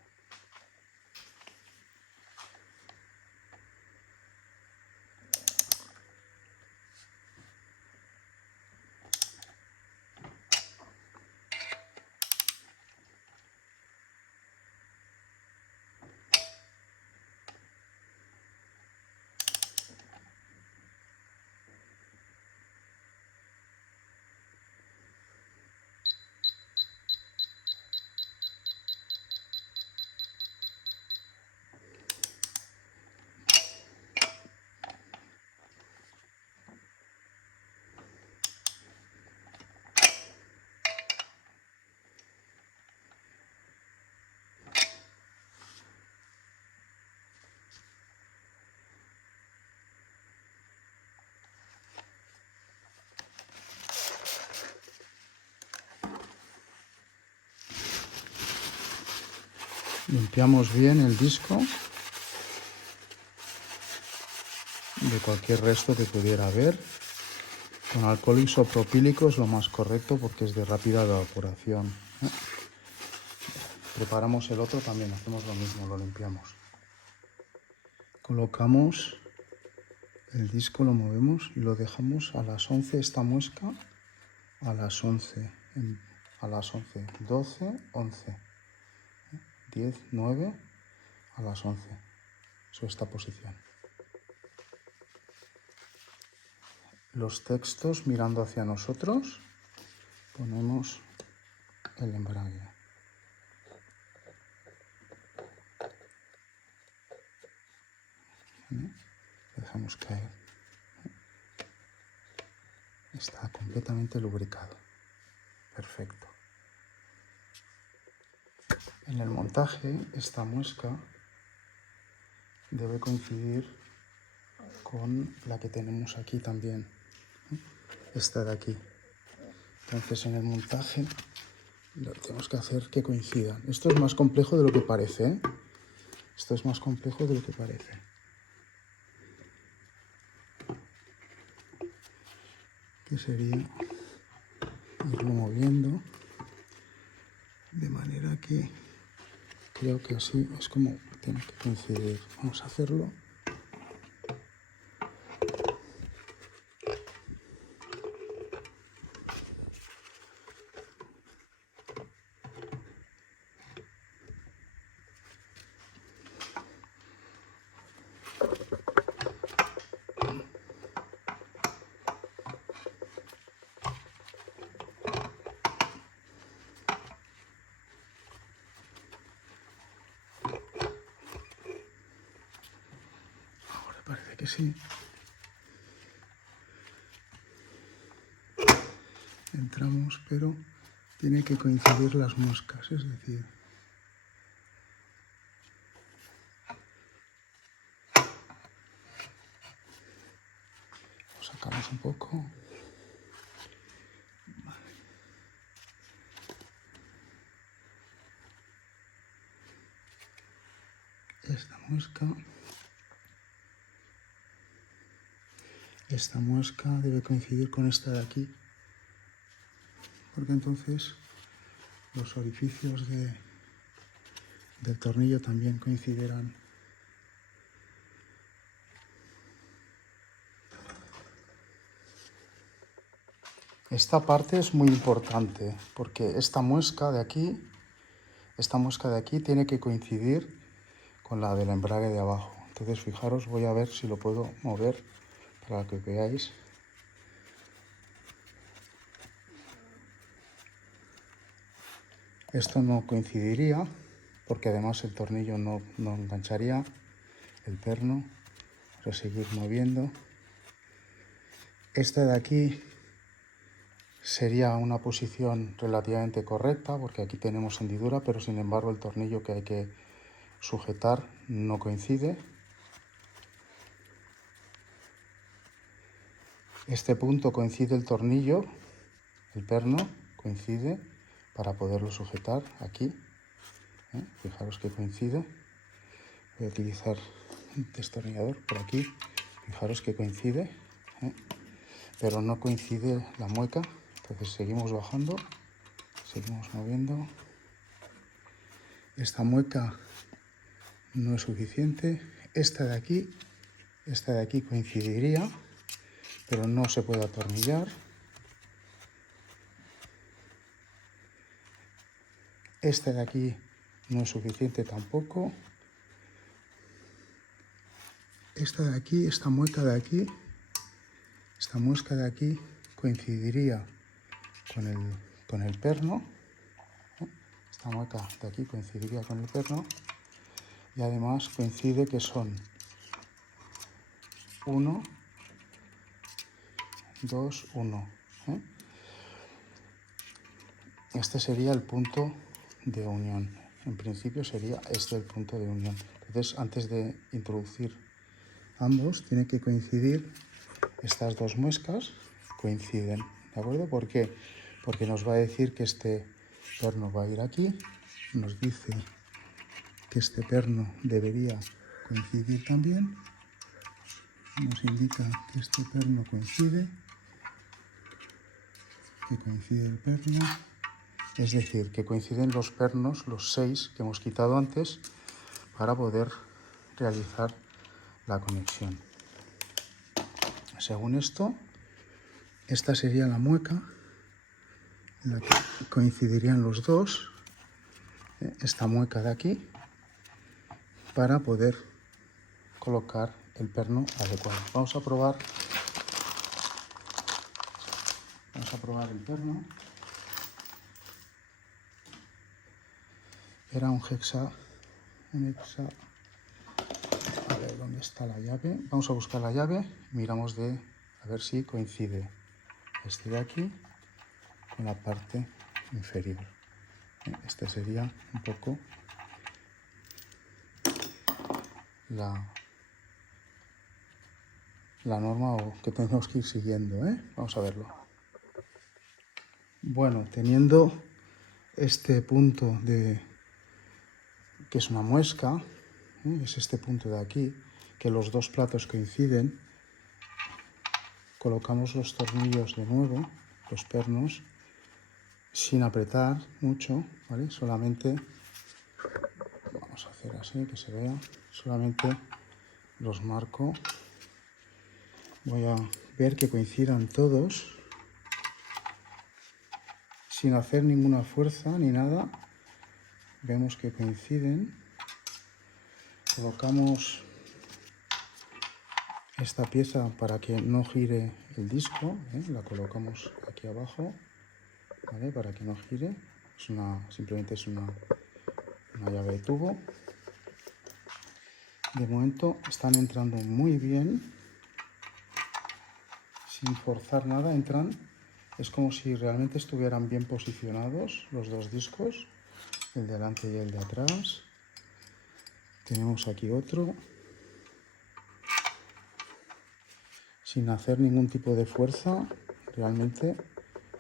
Limpiamos bien el disco de cualquier resto que pudiera haber. Con alcohol isopropílico es lo más correcto porque es de rápida evaporación. Preparamos el otro también, hacemos lo mismo, lo limpiamos. Colocamos el disco, lo movemos y lo dejamos a las 11, esta muesca a las 11, a las 11, 12, 11, 10, 9, a las 11, sobre esta posición. Los textos mirando hacia nosotros, ponemos el embrague. Dejamos caer. Está completamente lubricado. Perfecto. En el montaje, esta muesca debe coincidir con la que tenemos aquí también. Esta de aquí. Entonces en el montaje lo tenemos que hacer que coincidan. Esto es más complejo de lo que parece, ¿eh? Esto es más complejo de lo que parece. Que sería irlo moviendo de manera que creo que así es como tiene que coincidir. Vamos a hacerlo. Parece que sí. Entramos, pero tiene que coincidir las moscas, es decir, lo sacamos un poco. Vale. Esta muesca debe coincidir con esta de aquí, porque entonces los orificios del tornillo también coincidirán. Esta parte es muy importante porque esta muesca de aquí tiene que coincidir con la del embrague de abajo. Entonces fijaros, voy a ver si lo puedo mover para que veáis. Esto no coincidiría porque además el tornillo no engancharía el perno. Voy a seguir moviendo. Esta de aquí sería una posición relativamente correcta porque aquí tenemos hendidura, pero sin embargo el tornillo que hay que sujetar no coincide. Este punto coincide el tornillo, el perno coincide para poderlo sujetar aquí. Fijaros que coincide. Voy a utilizar un destornillador por aquí. Fijaros que coincide, pero no coincide la mueca. Entonces seguimos bajando. Seguimos moviendo. Esta mueca no es suficiente. Esta de aquí coincidiría, pero no se puede atornillar. Esta de aquí no es suficiente tampoco. Esta de aquí, esta mueca de aquí, esta muesca de aquí coincidiría con el perno. Esta mueca de aquí coincidiría con el perno. Y además coincide que son 1, 2, 1. Este sería el punto de unión. En principio sería este el punto de unión. Entonces, antes de introducir ambos, tiene que coincidir estas dos muescas, coinciden, ¿de acuerdo? ¿Por qué? Porque nos va a decir que este perno va a ir aquí, nos dice que este perno debería coincidir también, nos indica que este perno coincide, que coincide el perno, es decir, que coinciden los pernos, los 6 que hemos quitado antes, para poder realizar la conexión. Según esto, esta sería la mueca en la que coincidirían los dos, esta mueca de aquí, para poder colocar el perno adecuado. Vamos a probar el perno. Era un hexa. A ver dónde está la llave. Vamos a buscar la llave. Miramos a ver si coincide este de aquí con la parte inferior. Este sería un poco la norma que tenemos que ir siguiendo, Vamos a verlo. Bueno, teniendo este punto que es una muesca, es este punto de aquí, que los dos platos coinciden, colocamos los tornillos de nuevo, los pernos, sin apretar mucho, ¿vale? Solamente, vamos a hacer así, que se vea, solamente los marco. Voy a ver que coincidan todos, sin hacer ninguna fuerza ni nada. Vemos que coinciden. Colocamos esta pieza para que no gire el disco, la colocamos aquí abajo, ¿vale? Para que no gire. Simplemente es una llave de tubo. De momento están entrando muy bien, sin forzar nada, entran. Es como si realmente estuvieran bien posicionados los dos discos, el de delante y el de atrás. Tenemos aquí otro, sin hacer ningún tipo de fuerza, realmente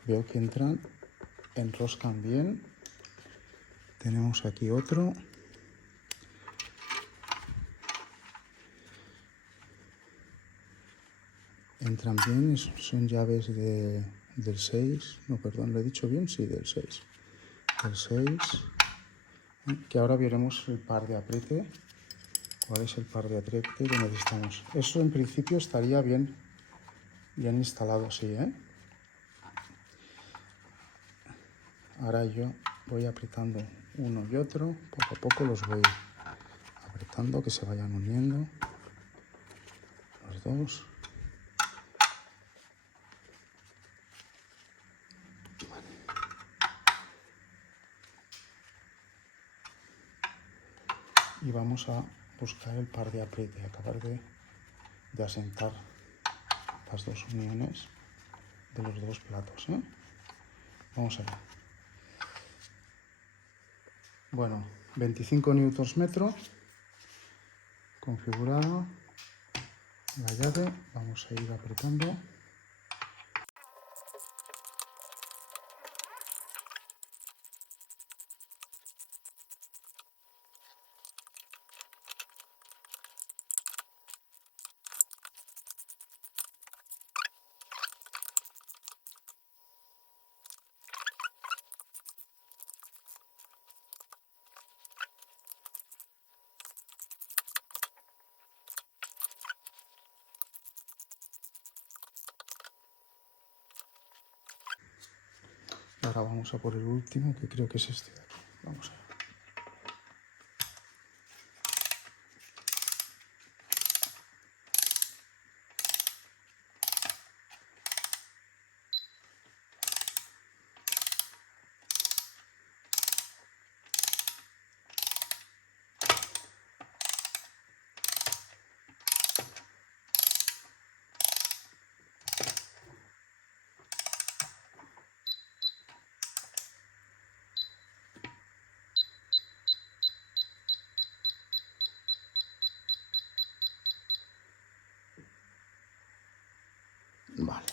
veo que entran, enroscan bien. Tenemos aquí otro. Entran bien, son llaves del 6. No, perdón, ¿lo he dicho bien? Sí, del 6. Del 6. Que ahora veremos el par de apriete. ¿Cuál es el par de apriete que necesitamos? Eso en principio estaría bien instalado así, Ahora yo voy apretando uno y otro. Poco a poco los voy apretando, que se vayan uniendo los dos. Y vamos a buscar el par de apriete, acabar de asentar las dos uniones de los dos platos, Vamos allá. Bueno, 25 newtons metro configurada la llave. Vamos a ir apretando. Ahora vamos a por el último, que creo que es este de aquí. Vamos a ver. Vale.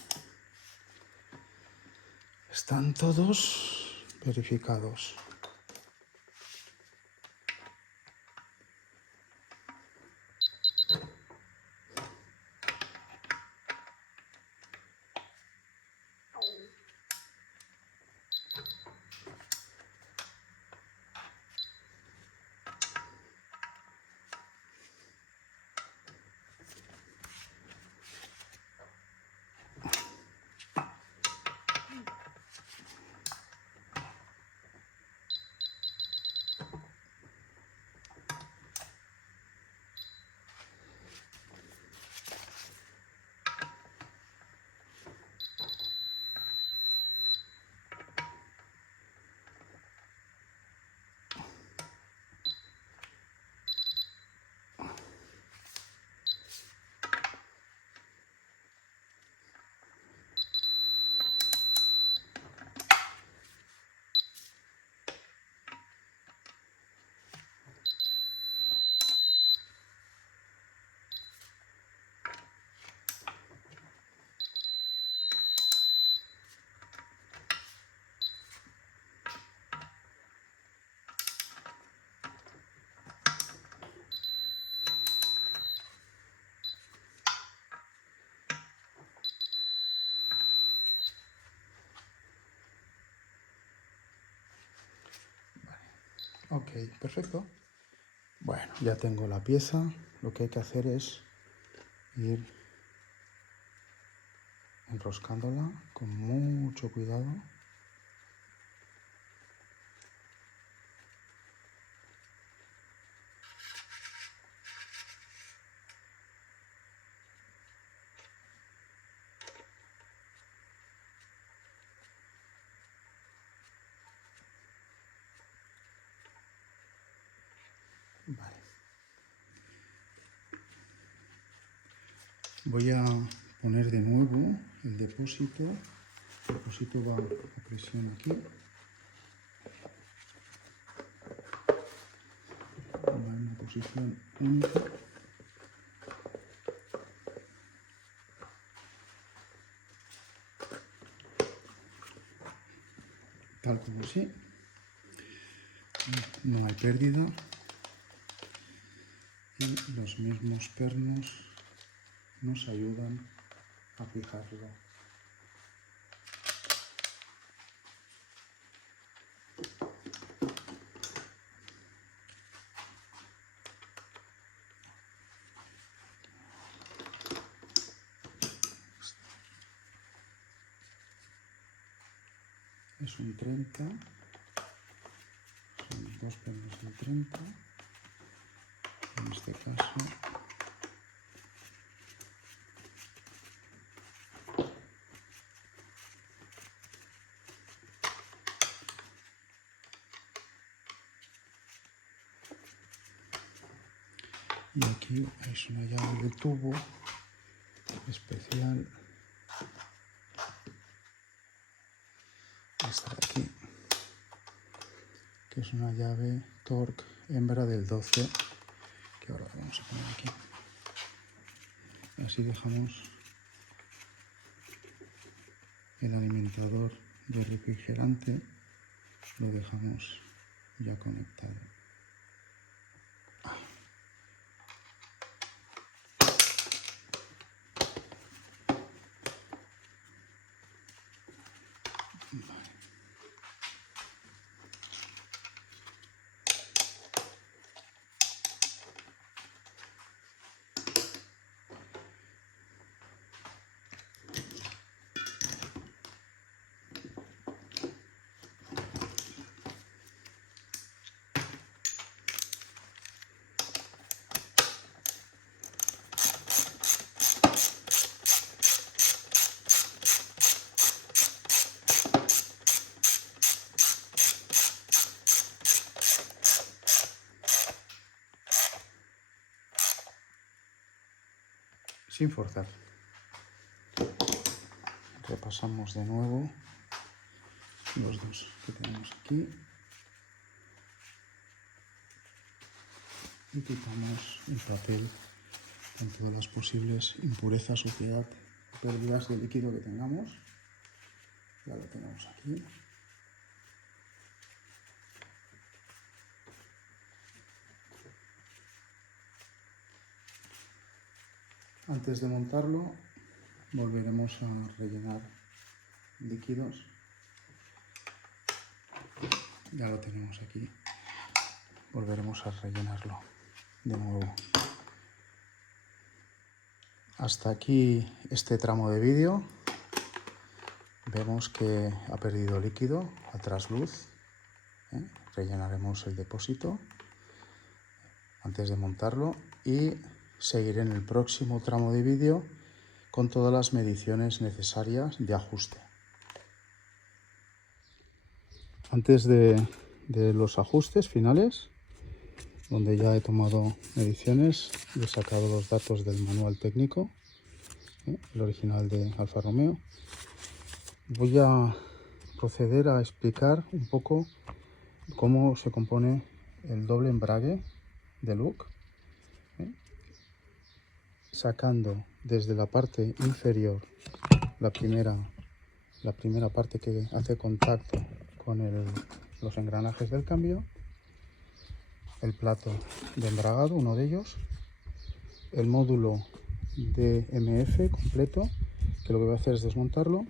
Están todos verificados. Ok, perfecto. Bueno, ya tengo la pieza. Lo que hay que hacer es ir enroscándola con mucho cuidado. Vale. Voy a poner de nuevo el depósito. El depósito va a presión aquí. Va en una posición única. Tal como así. No hay pérdida. Y los mismos pernos nos ayudan a fijarlo. Es un 30, son dos pernos de 30, en este caso y aquí es una llave de tubo especial, esta de aquí, que es una llave Torx hembra del 12, que ahora vamos a poner aquí. Así dejamos el alimentador de refrigerante, lo dejamos ya conectado. sin forzar. Repasamos de nuevo los dos que tenemos aquí y quitamos el papel con todas las posibles impurezas, suciedad, pérdidas de líquido que tengamos. Ya lo tenemos aquí. Antes de montarlo, volveremos a rellenar líquidos. Ya lo tenemos aquí. Volveremos a rellenarlo de nuevo. Hasta aquí este tramo de vídeo. Vemos que ha perdido líquido a trasluz. Rellenaremos el depósito antes de montarlo y seguiré en el próximo tramo de vídeo con todas las mediciones necesarias de ajuste. Antes de los ajustes finales, donde ya he tomado mediciones y he sacado los datos del manual técnico, el original de Alfa Romeo, voy a proceder a explicar un poco cómo se compone el doble embrague de Look, sacando desde la parte inferior la primera parte que hace contacto con los engranajes del cambio, el plato de embragado, uno de ellos, el módulo de MF completo, que lo que voy a hacer es desmontarlo,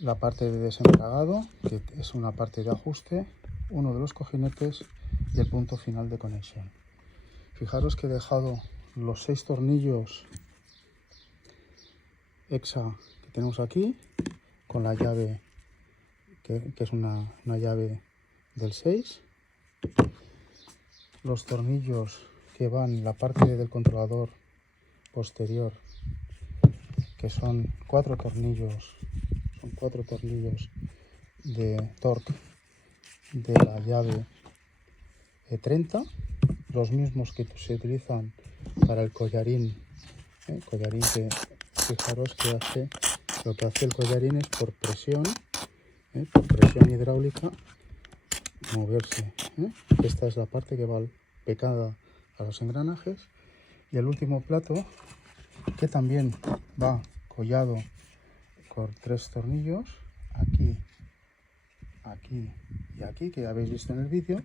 la parte de desembragado, que es una parte de ajuste, uno de los cojinetes y el punto final de conexión. Fijaros que he dejado los 6 tornillos EXA que tenemos aquí, con la llave que es una llave del 6, los tornillos que van en la parte del controlador posterior, que son 4 tornillos de torque de la llave E30, los mismos que se utilizan para el collarín, collarín que fijaros que lo que hace el collarín es por presión hidráulica moverse. Esta es la parte que va pegada a los engranajes, y el último plato que también va collado con 3 tornillos, aquí, aquí y aquí, que ya habéis visto en el vídeo,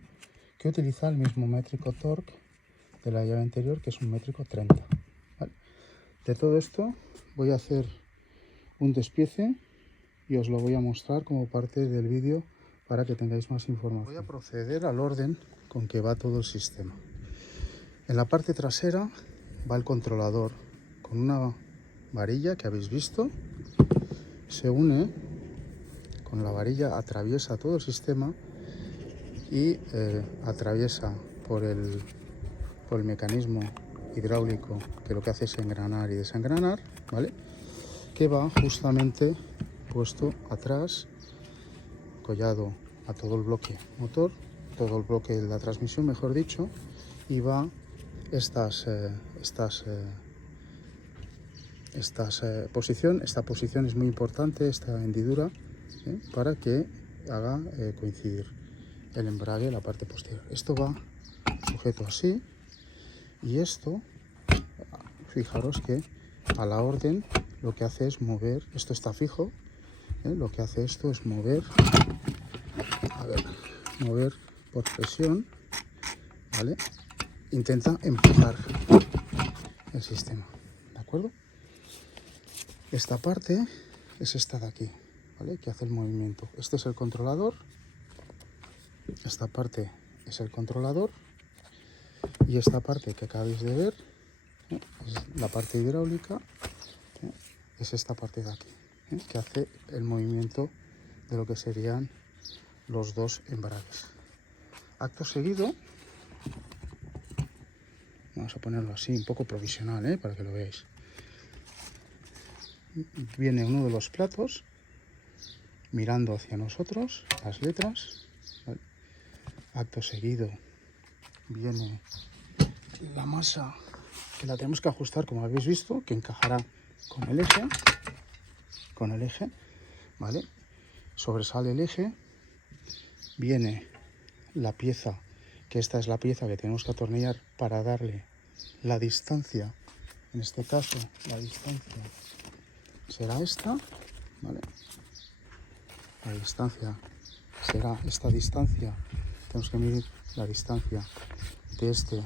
que utiliza el mismo métrico torque de la llave anterior, que es un métrico 30. ¿Vale? De todo esto voy a hacer un despiece y os lo voy a mostrar como parte del vídeo para que tengáis más información. Voy a proceder al orden con que va todo el sistema. En la parte trasera va el controlador con una varilla que habéis visto, se une con la varilla, atraviesa todo el sistema y atraviesa por el mecanismo hidráulico, que lo que hace es engranar y desengranar, ¿vale? Que va justamente puesto atrás, collado a todo el bloque motor, todo el bloque de la transmisión, mejor dicho, y va esta posición es muy importante, esta hendidura, para que haga coincidir el embrague en la parte posterior. Esto va sujeto así, y esto, fijaros que a la orden lo que hace es mover, esto está fijo, lo que hace esto es mover por presión, ¿vale? Intenta empujar el sistema, ¿de acuerdo? Esta parte es esta de aquí, ¿vale? Que hace el movimiento. Este es el controlador, esta parte es el controlador, y esta parte que acabáis de ver, es la parte hidráulica, es esta parte de aquí, que hace el movimiento de lo que serían los dos embragues. Acto seguido, vamos a ponerlo así, un poco provisional, para que lo veáis. Viene uno de los platos mirando hacia nosotros, las letras, ¿vale? Acto seguido viene la masa que la tenemos que ajustar, como habéis visto, que encajará con el eje, ¿vale? Sobresale el eje, viene la pieza, que esta es la pieza que tenemos que atornillar para darle la distancia. En este caso, la distancia será esta, ¿vale? La distancia será esta distancia. Tenemos que medir la distancia de este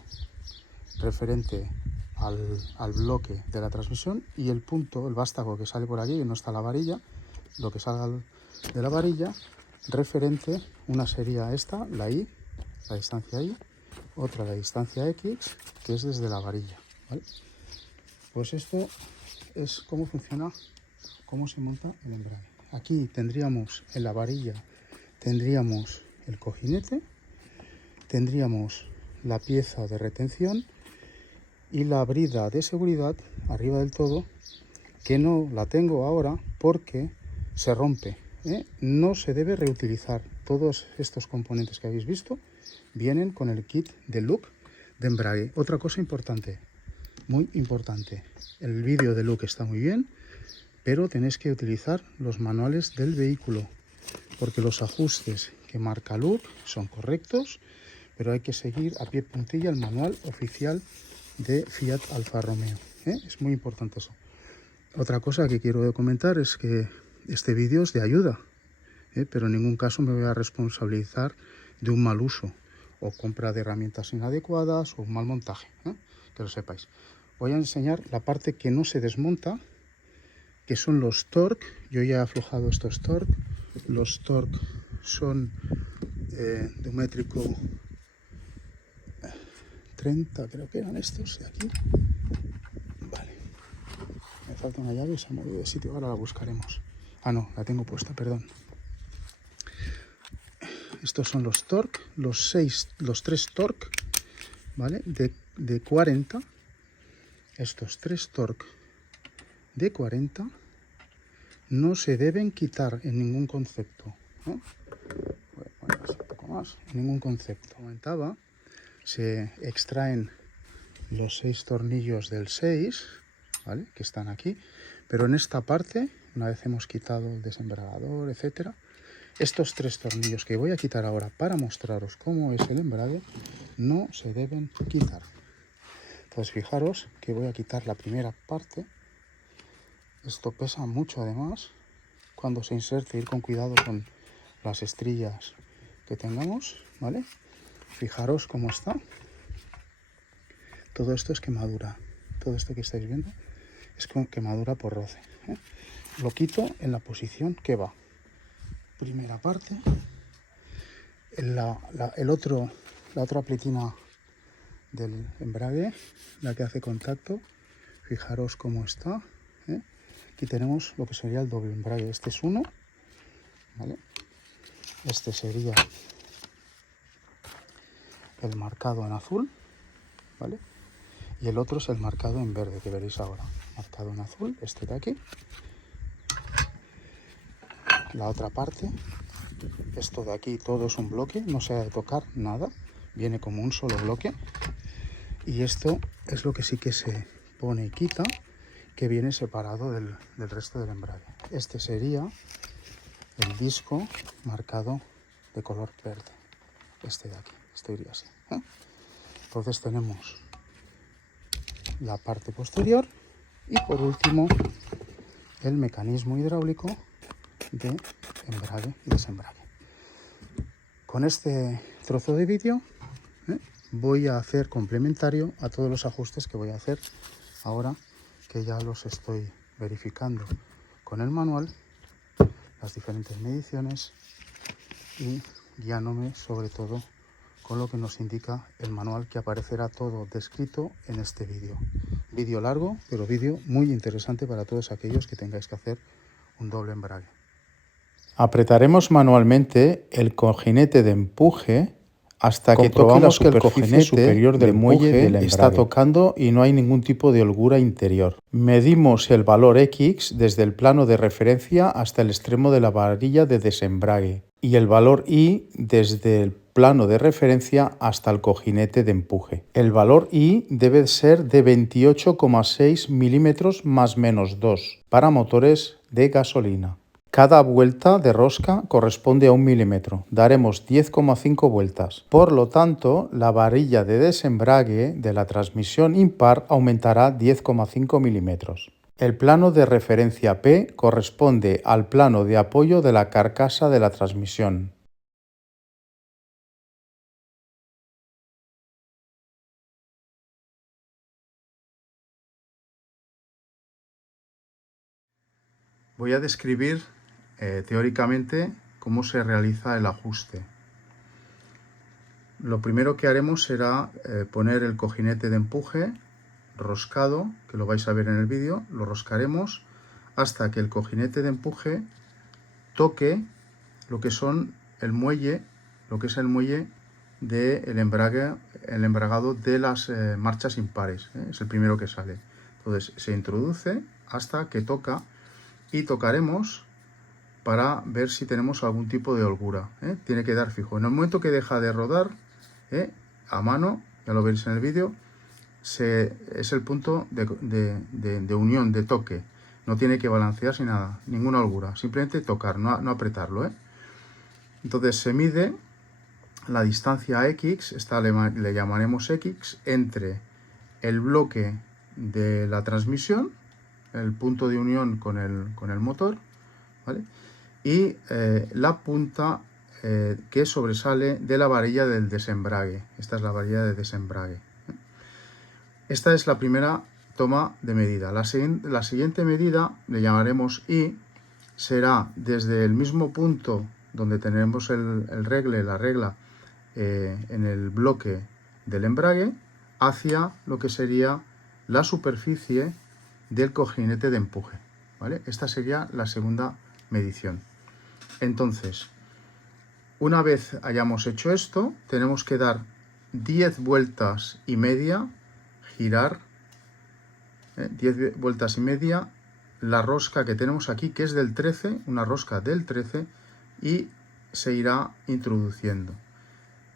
referente al bloque de la transmisión y el punto, el vástago que sale por aquí, que no está la varilla, lo que salga de la varilla, referente, una sería esta, la Y, la distancia Y, otra la distancia X, que es desde la varilla, ¿vale? Pues esto es cómo funciona, cómo se monta el embrague. Aquí tendríamos en la varilla, tendríamos el cojinete, tendríamos la pieza de retención y la brida de seguridad arriba del todo, que no la tengo ahora porque se rompe, ¿eh? No se debe reutilizar. Todos estos componentes que habéis visto vienen con el kit de look de embrague. Otra cosa importante, muy importante, el vídeo de look está muy bien, pero tenéis que utilizar los manuales del vehículo, porque los ajustes que marca look son correctos, pero hay que seguir a pie puntilla el manual oficial de Fiat Alfa Romeo, ¿eh? Es muy importante eso. Otra cosa que quiero comentar es que este vídeo es de ayuda, pero en ningún caso me voy a responsabilizar de un mal uso o compra de herramientas inadecuadas o un mal montaje, que lo sepáis. Voy a enseñar la parte que no se desmonta, que son los torque. Yo ya he aflojado estos torque. Los torque son de un métrico 30, creo que eran estos de aquí. Vale. Me falta una llave y se ha movido de sitio. Ahora la buscaremos. Ah, no, la tengo puesta, perdón. Estos son los torque, los 3 torque, ¿vale? De 40. Estos 3 torque de 40 no se deben quitar en ningún concepto, ¿no? Voy a poner un poco más. En ningún concepto. Comentaba, se extraen los 6 tornillos del 6, ¿vale? Que están aquí, pero en esta parte, una vez hemos quitado el desembragador, etcétera, estos 3 tornillos que voy a quitar ahora para mostraros cómo es el embrague no se deben quitar. Entonces fijaros que voy a quitar la primera parte. Esto pesa mucho además. Cuando se inserte, ir con cuidado con las estrillas que tengamos, ¿vale? Fijaros cómo está. Todo esto es quemadura. Todo esto que estáis viendo es con quemadura por roce, ¿eh? Lo quito en la posición que va. Primera parte. La otra pletina del embrague, la que hace contacto, fijaros cómo está, ¿eh? Aquí tenemos lo que sería el doble embrague. Este es uno, ¿vale? Este sería el marcado en azul, ¿vale? Y el otro es el marcado en verde, que veréis ahora. Marcado en azul, este de aquí. La otra parte, esto de aquí, todo es un bloque, no se ha de tocar nada, viene como un solo bloque. Y esto es lo que sí que se pone y quita, que viene separado del resto del embrague. Este sería el disco marcado de color verde, este de aquí, este iría así, ¿eh? Entonces tenemos la parte posterior y por último el mecanismo hidráulico de embrague y desembrague. Con este trozo de vídeo voy a hacer complementario a todos los ajustes que voy a hacer ahora, que ya los estoy verificando con el manual, las diferentes mediciones y guiándome sobre todo con lo que nos indica el manual, que aparecerá todo descrito en este vídeo. Vídeo largo, pero vídeo muy interesante para todos aquellos que tengáis que hacer un doble embrague. Apretaremos manualmente el cojinete de empuje hasta que Comprobamos toque la que el superficie cojinete superior del de muelle empuje está tocando y no hay ningún tipo de holgura interior. Medimos el valor X desde el plano de referencia hasta el extremo de la varilla de desembrague y el valor Y desde el plano de referencia hasta el cojinete de empuje. El valor I debe ser de 28,6 milímetros más menos 2 para motores de gasolina. Cada vuelta de rosca corresponde a 1 milímetro. Daremos 10,5 vueltas. Por lo tanto, la varilla de desembrague de la transmisión impar aumentará 10,5 milímetros. El plano de referencia P corresponde al plano de apoyo de la carcasa de la transmisión. Voy a describir teóricamente cómo se realiza el ajuste. Lo primero que haremos será poner el cojinete de empuje roscado, que lo vais a ver en el vídeo. Lo roscaremos hasta que el cojinete de empuje toque lo que son el muelle, lo que es el muelle del embrague, el embragado de las marchas impares, es el primero que sale. Entonces se introduce hasta que toca y tocaremos para ver si tenemos algún tipo de holgura. Tiene que dar fijo. En el momento que deja de rodar a mano, ya lo veréis en el vídeo, es el punto de unión, de toque. No tiene que balancearse ni nada, ninguna holgura, simplemente tocar, no apretarlo. Entonces se mide la distancia X, esta le llamaremos X, entre el bloque de la transmisión, el punto de unión con el motor, ¿vale? Y la punta que sobresale de la varilla del desembrague. Esta es la varilla de desembrague. Esta es la primera toma de medida. La siguiente medida, le llamaremos I, será desde el mismo punto donde tenemos la regla en el bloque del embrague, hacia lo que sería la superficie del cojinete de empuje, ¿vale? Esta sería la segunda medición. Entonces, una vez hayamos hecho esto, tenemos que dar 10 vueltas y media, girar 10 vueltas y media la rosca que tenemos aquí, que es del 13, una rosca del 13, y se irá introduciendo.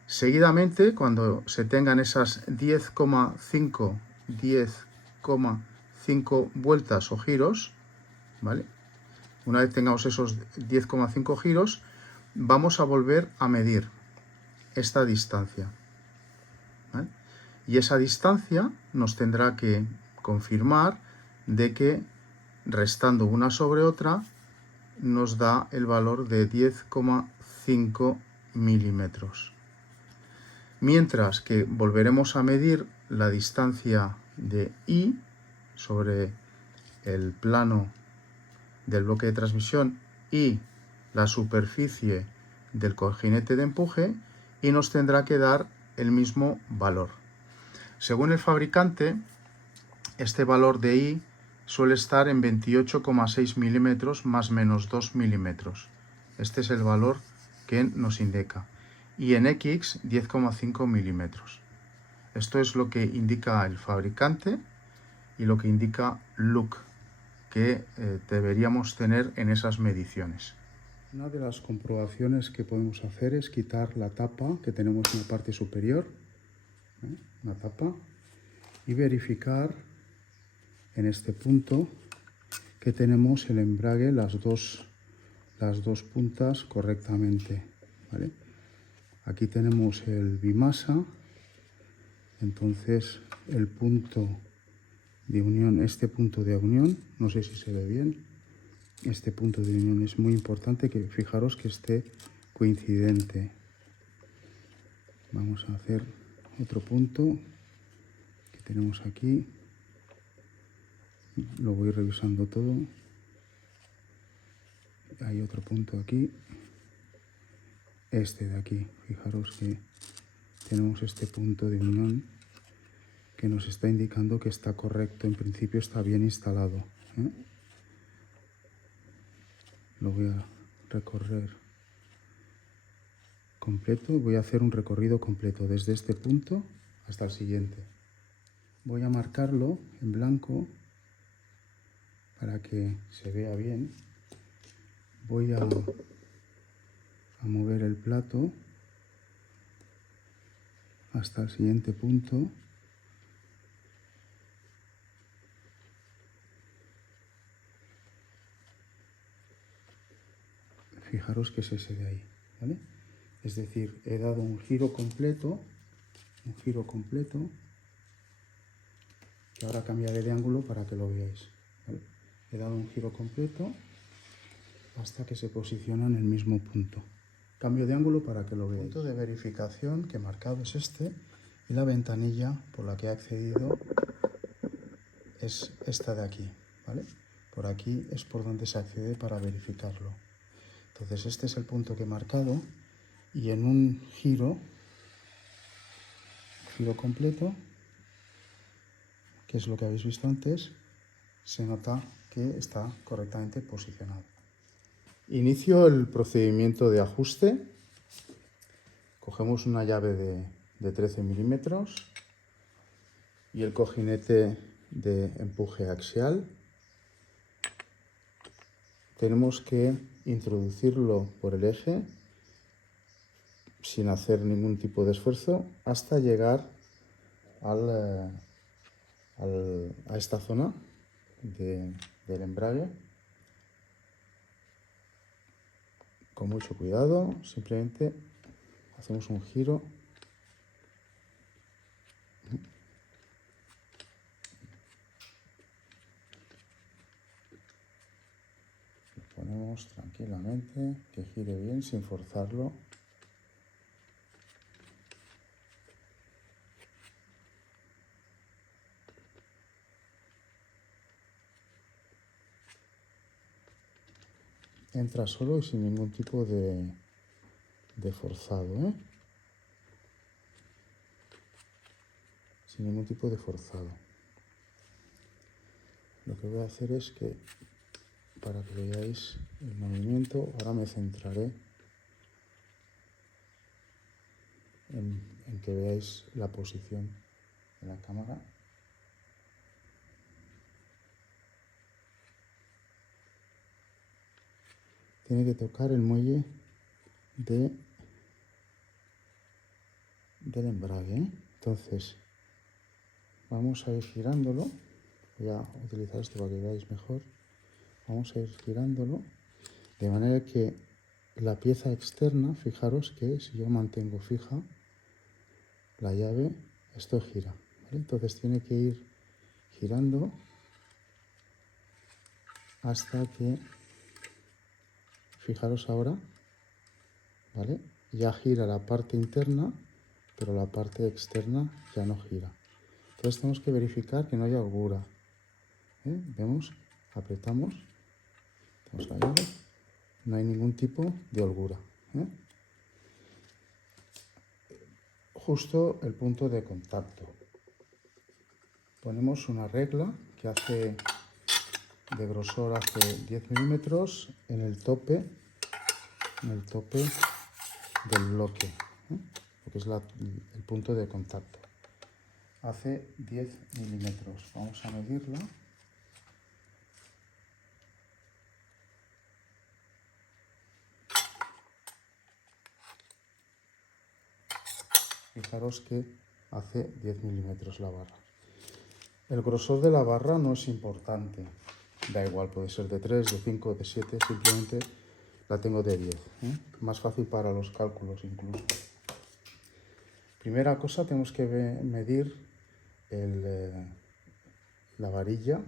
Seguidamente, cuando se tengan esas 10,5 vueltas o giros, ¿vale? Una vez tengamos esos 10,5 giros, vamos a volver a medir esta distancia, ¿vale? Y esa distancia nos tendrá que confirmar de que restando una sobre otra nos da el valor de 10,5 milímetros. Mientras que volveremos a medir la distancia de I sobre el plano del bloque de transmisión y la superficie del cojinete de empuje, y nos tendrá que dar el mismo valor. Según el fabricante, este valor de I suele estar en 28,6 milímetros más menos 2 milímetros. Este es el valor que nos indica. Y en X, 10,5 milímetros. Esto es lo que indica el fabricante y lo que indica Look, que deberíamos tener en esas mediciones. Una de las comprobaciones que podemos hacer es quitar la tapa que tenemos en la parte superior, una tapa, y verificar en este punto que tenemos el embrague, las dos puntas correctamente, ¿vale? Aquí tenemos el bimasa, entonces el punto de unión, este punto de unión, no sé si se ve bien, este punto de unión es muy importante, que fijaros que esté coincidente. Vamos a hacer otro punto que tenemos aquí, lo voy revisando todo. Hay otro punto aquí, este de aquí, fijaros que tenemos este punto de unión que nos está indicando que está correcto, en principio está bien instalado, Lo voy a recorrer completo, voy a hacer un recorrido completo desde este punto hasta el siguiente. Voy a marcarlo en blanco para que se vea bien. Voy a mover el plato hasta el siguiente punto. Fijaros que es ese de ahí, ¿vale? Es decir, he dado un giro completo, que ahora cambiaré de ángulo para que lo veáis, ¿vale? He dado un giro completo hasta que se posiciona en el mismo punto. Cambio de ángulo para que lo veáis. El punto de verificación que he marcado es este, y la ventanilla por la que he accedido es esta de aquí, ¿vale? Por aquí es por donde se accede para verificarlo. Entonces este es el punto que he marcado, y en un giro completo, que es lo que habéis visto antes, se nota que está correctamente posicionado. Inicio el procedimiento de ajuste. Cogemos una llave de 13 milímetros y el cojinete de empuje axial. Tenemos que introducirlo por el eje sin hacer ningún tipo de esfuerzo hasta llegar a esta zona del embrague. Con mucho cuidado, simplemente hacemos un giro. Lo ponemos tranquilamente, que gire bien sin forzarlo. Entra solo y sin ningún tipo de forzado, ¿eh? Sin ningún tipo de forzado. Lo que voy a hacer es que, para que veáis el movimiento, ahora me centraré en que veáis la posición de la cámara. Tiene que tocar el muelle del embrague, ¿eh? Entonces vamos a ir girándolo. Voy a utilizar esto para que veáis mejor. Vamos a ir girándolo de manera que la pieza externa, fijaros que si yo mantengo fija la llave, esto gira, ¿vale? Entonces tiene que ir girando hasta que, fijaros ahora, ¿vale? Ya gira la parte interna, pero la parte externa ya no gira. Entonces tenemos que verificar que no haya holgura, ¿eh? Vemos, apretamos, tenemos la llave, no hay ningún tipo de holgura, ¿eh? Justo el punto de contacto. Ponemos una regla que hace de grosor, hace 10 milímetros en el tope del bloque, ¿eh? Porque es el punto de contacto. Hace 10 milímetros. Vamos a medirla. Fijaros que hace 10 milímetros la barra. El grosor de la barra no es importante. Da igual, puede ser de 3, de 5, de 7, simplemente la tengo de 10, ¿eh? Más fácil para los cálculos incluso. Primera cosa, tenemos que medir la varilla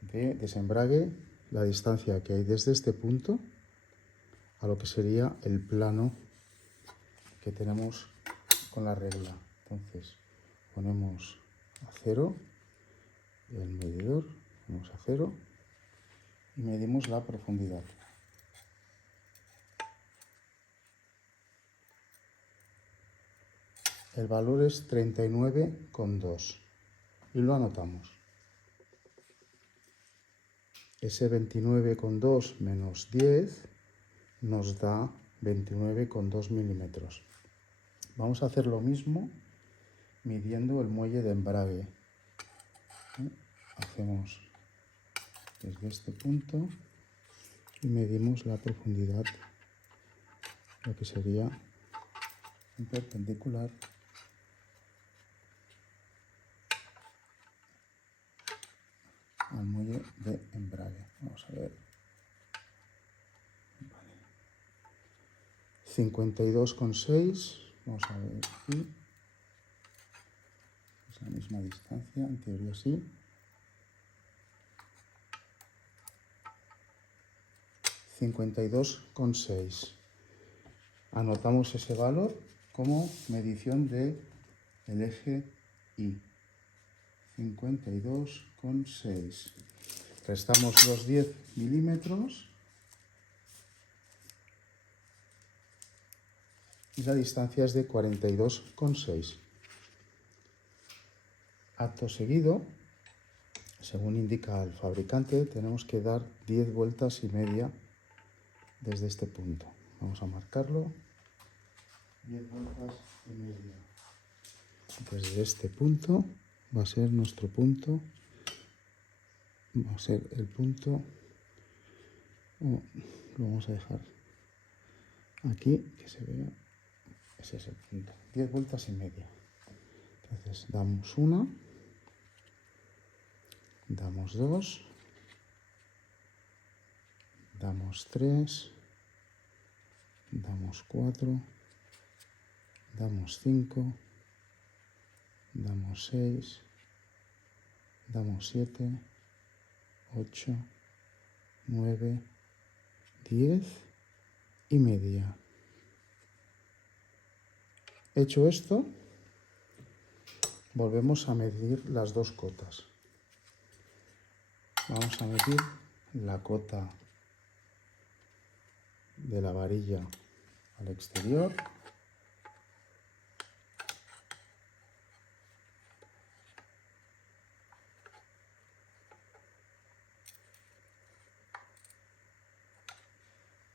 de desembrague, la distancia que hay desde este punto a lo que sería el plano que tenemos con la regla. Entonces ponemos a 0 el medidor, ponemos a 0 y medimos la profundidad. El valor es 39,2 y lo anotamos. Ese 29,2 menos 10 nos da 29,2 milímetros. Vamos a hacer lo mismo midiendo el muelle de embrague. Hacemos desde este punto y medimos la profundidad, lo que sería un perpendicular de embrague. Vamos a ver. Vale. 52,6. Vamos a ver aquí. Es la misma distancia, en teoría sí. 52,6. Anotamos ese valor como medición del eje Y. 52,6. Restamos los 10 milímetros y la distancia es de 42,6. Acto seguido, según indica el fabricante, tenemos que dar 10 vueltas y media desde este punto. Vamos a marcarlo. 10 vueltas y media. Desde este punto va a ser nuestro punto. Va a ser el punto. Lo vamos a dejar aquí, que se vea. Ese es el punto. 10 vueltas y media. Entonces damos una. Damos dos. Damos tres. Damos cuatro. Damos 5, damos 6, damos 7, 8, 9, 10 y media. Hecho esto, volvemos a medir las dos cotas. Vamos a medir la cota de la varilla al exterior.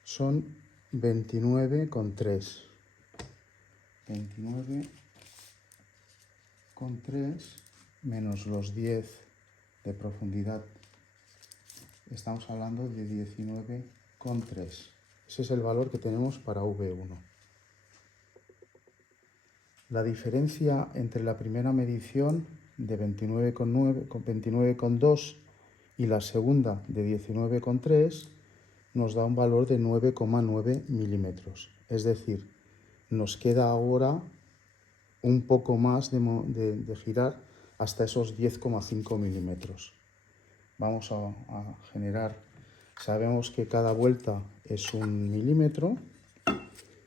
Son 29,3. 29,3 menos los 10 de profundidad. Estamos hablando de 19,3. Ese es el valor que tenemos para V1. La diferencia entre la primera medición de 29,2 y la segunda de 19,3 nos da un valor de 9,9 milímetros. Es decir, nos queda ahora un poco más de girar hasta esos 10,5 milímetros. Vamos a generar, sabemos que cada vuelta es 1 milímetro,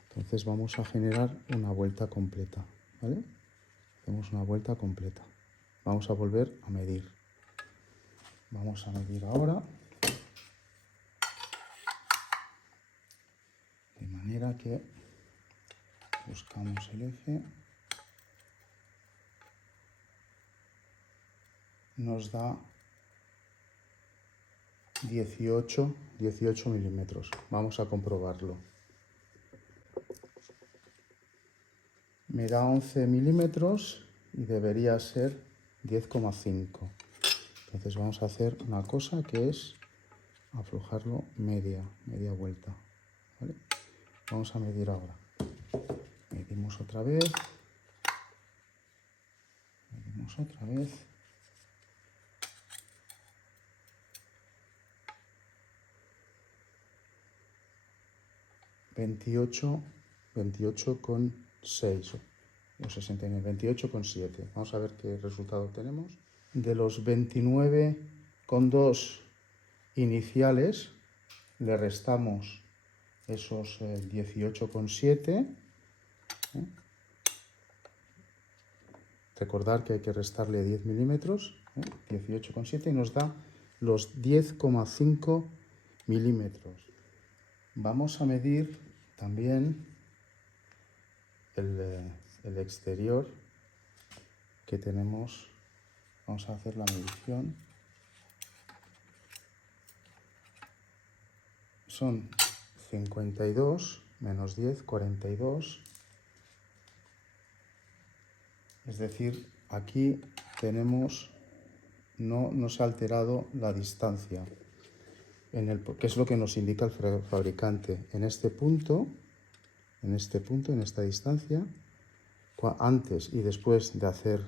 entonces vamos a generar una vuelta completa, ¿vale? Hacemos una vuelta completa. Vamos a volver a medir. Vamos a medir ahora. De manera que buscamos el eje. Nos da 18 milímetros. Vamos a comprobarlo. Me da 11 milímetros y debería ser 10,5. Entonces vamos a hacer una cosa que es aflojarlo media vuelta. ¿Vale? Vamos a medir ahora. Medimos otra vez. Medimos otra vez. $28,6 o 69, 28,7. Vamos a ver qué resultado tenemos. De los 29,2 iniciales le restamos esos 18,7. Recordar que hay que restarle 10 milímetros, 18,7, y nos da los 10,5 milímetros. Vamos a medir también el exterior que tenemos. Vamos a hacer la medición. Son 52 menos 10, 42. Es decir, aquí tenemos, no se ha alterado la distancia, que es lo que nos indica el fabricante. En esta distancia, antes y después de hacer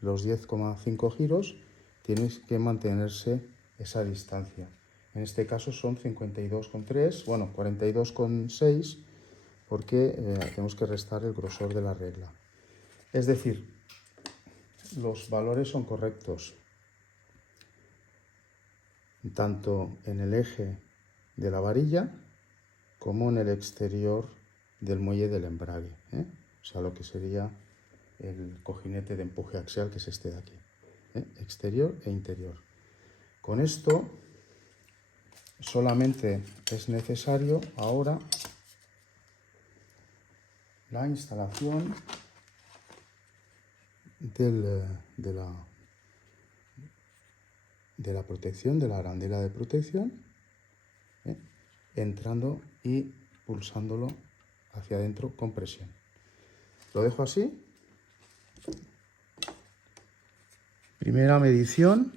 los 10,5 giros, tienes que mantenerse esa distancia. En este caso son 52,3, bueno, 42,6, porque tenemos que restar el grosor de la regla. Es decir, los valores son correctos, tanto en el eje de la varilla como en el exterior del muelle del embrague, o sea, lo que sería el cojinete de empuje axial, que es este de aquí, exterior e interior. Con esto solamente es necesario ahora la instalación de la protección, de la arandela de protección, entrando y pulsándolo hacia adentro con presión. Lo dejo así. Primera medición,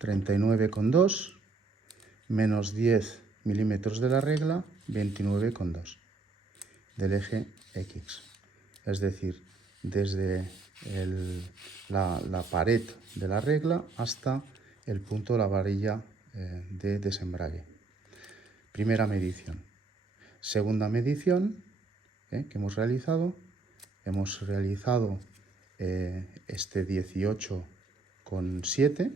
39,2, menos 10 milímetros de la regla, 29,2 del eje X. Es decir, desde la pared de la regla hasta el punto de la varilla de desembrague. Primera medición. Segunda medición que hemos realizado este 18,7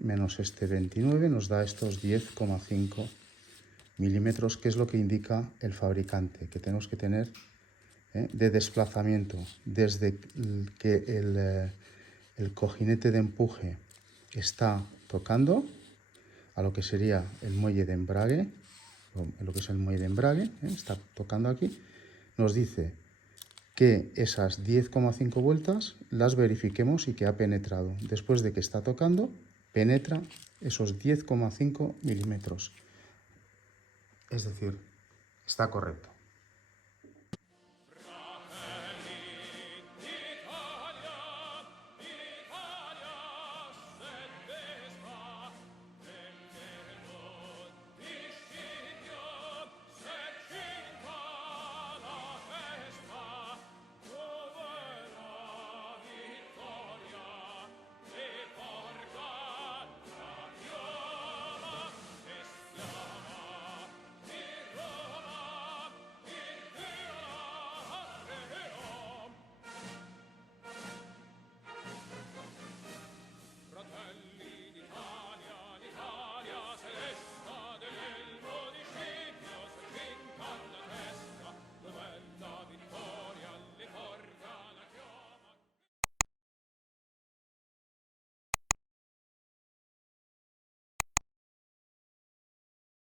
menos este 29 nos da estos 10,5 milímetros, que es lo que indica el fabricante, que tenemos que tener de desplazamiento desde que el cojinete de empuje está tocando a lo que sería el muelle de embrague, lo que es el muelle de embrague, está tocando aquí, nos dice que esas 10,5 vueltas las verifiquemos y que ha penetrado. Después de que está tocando, penetra esos 10,5 milímetros. Es decir, está correcto.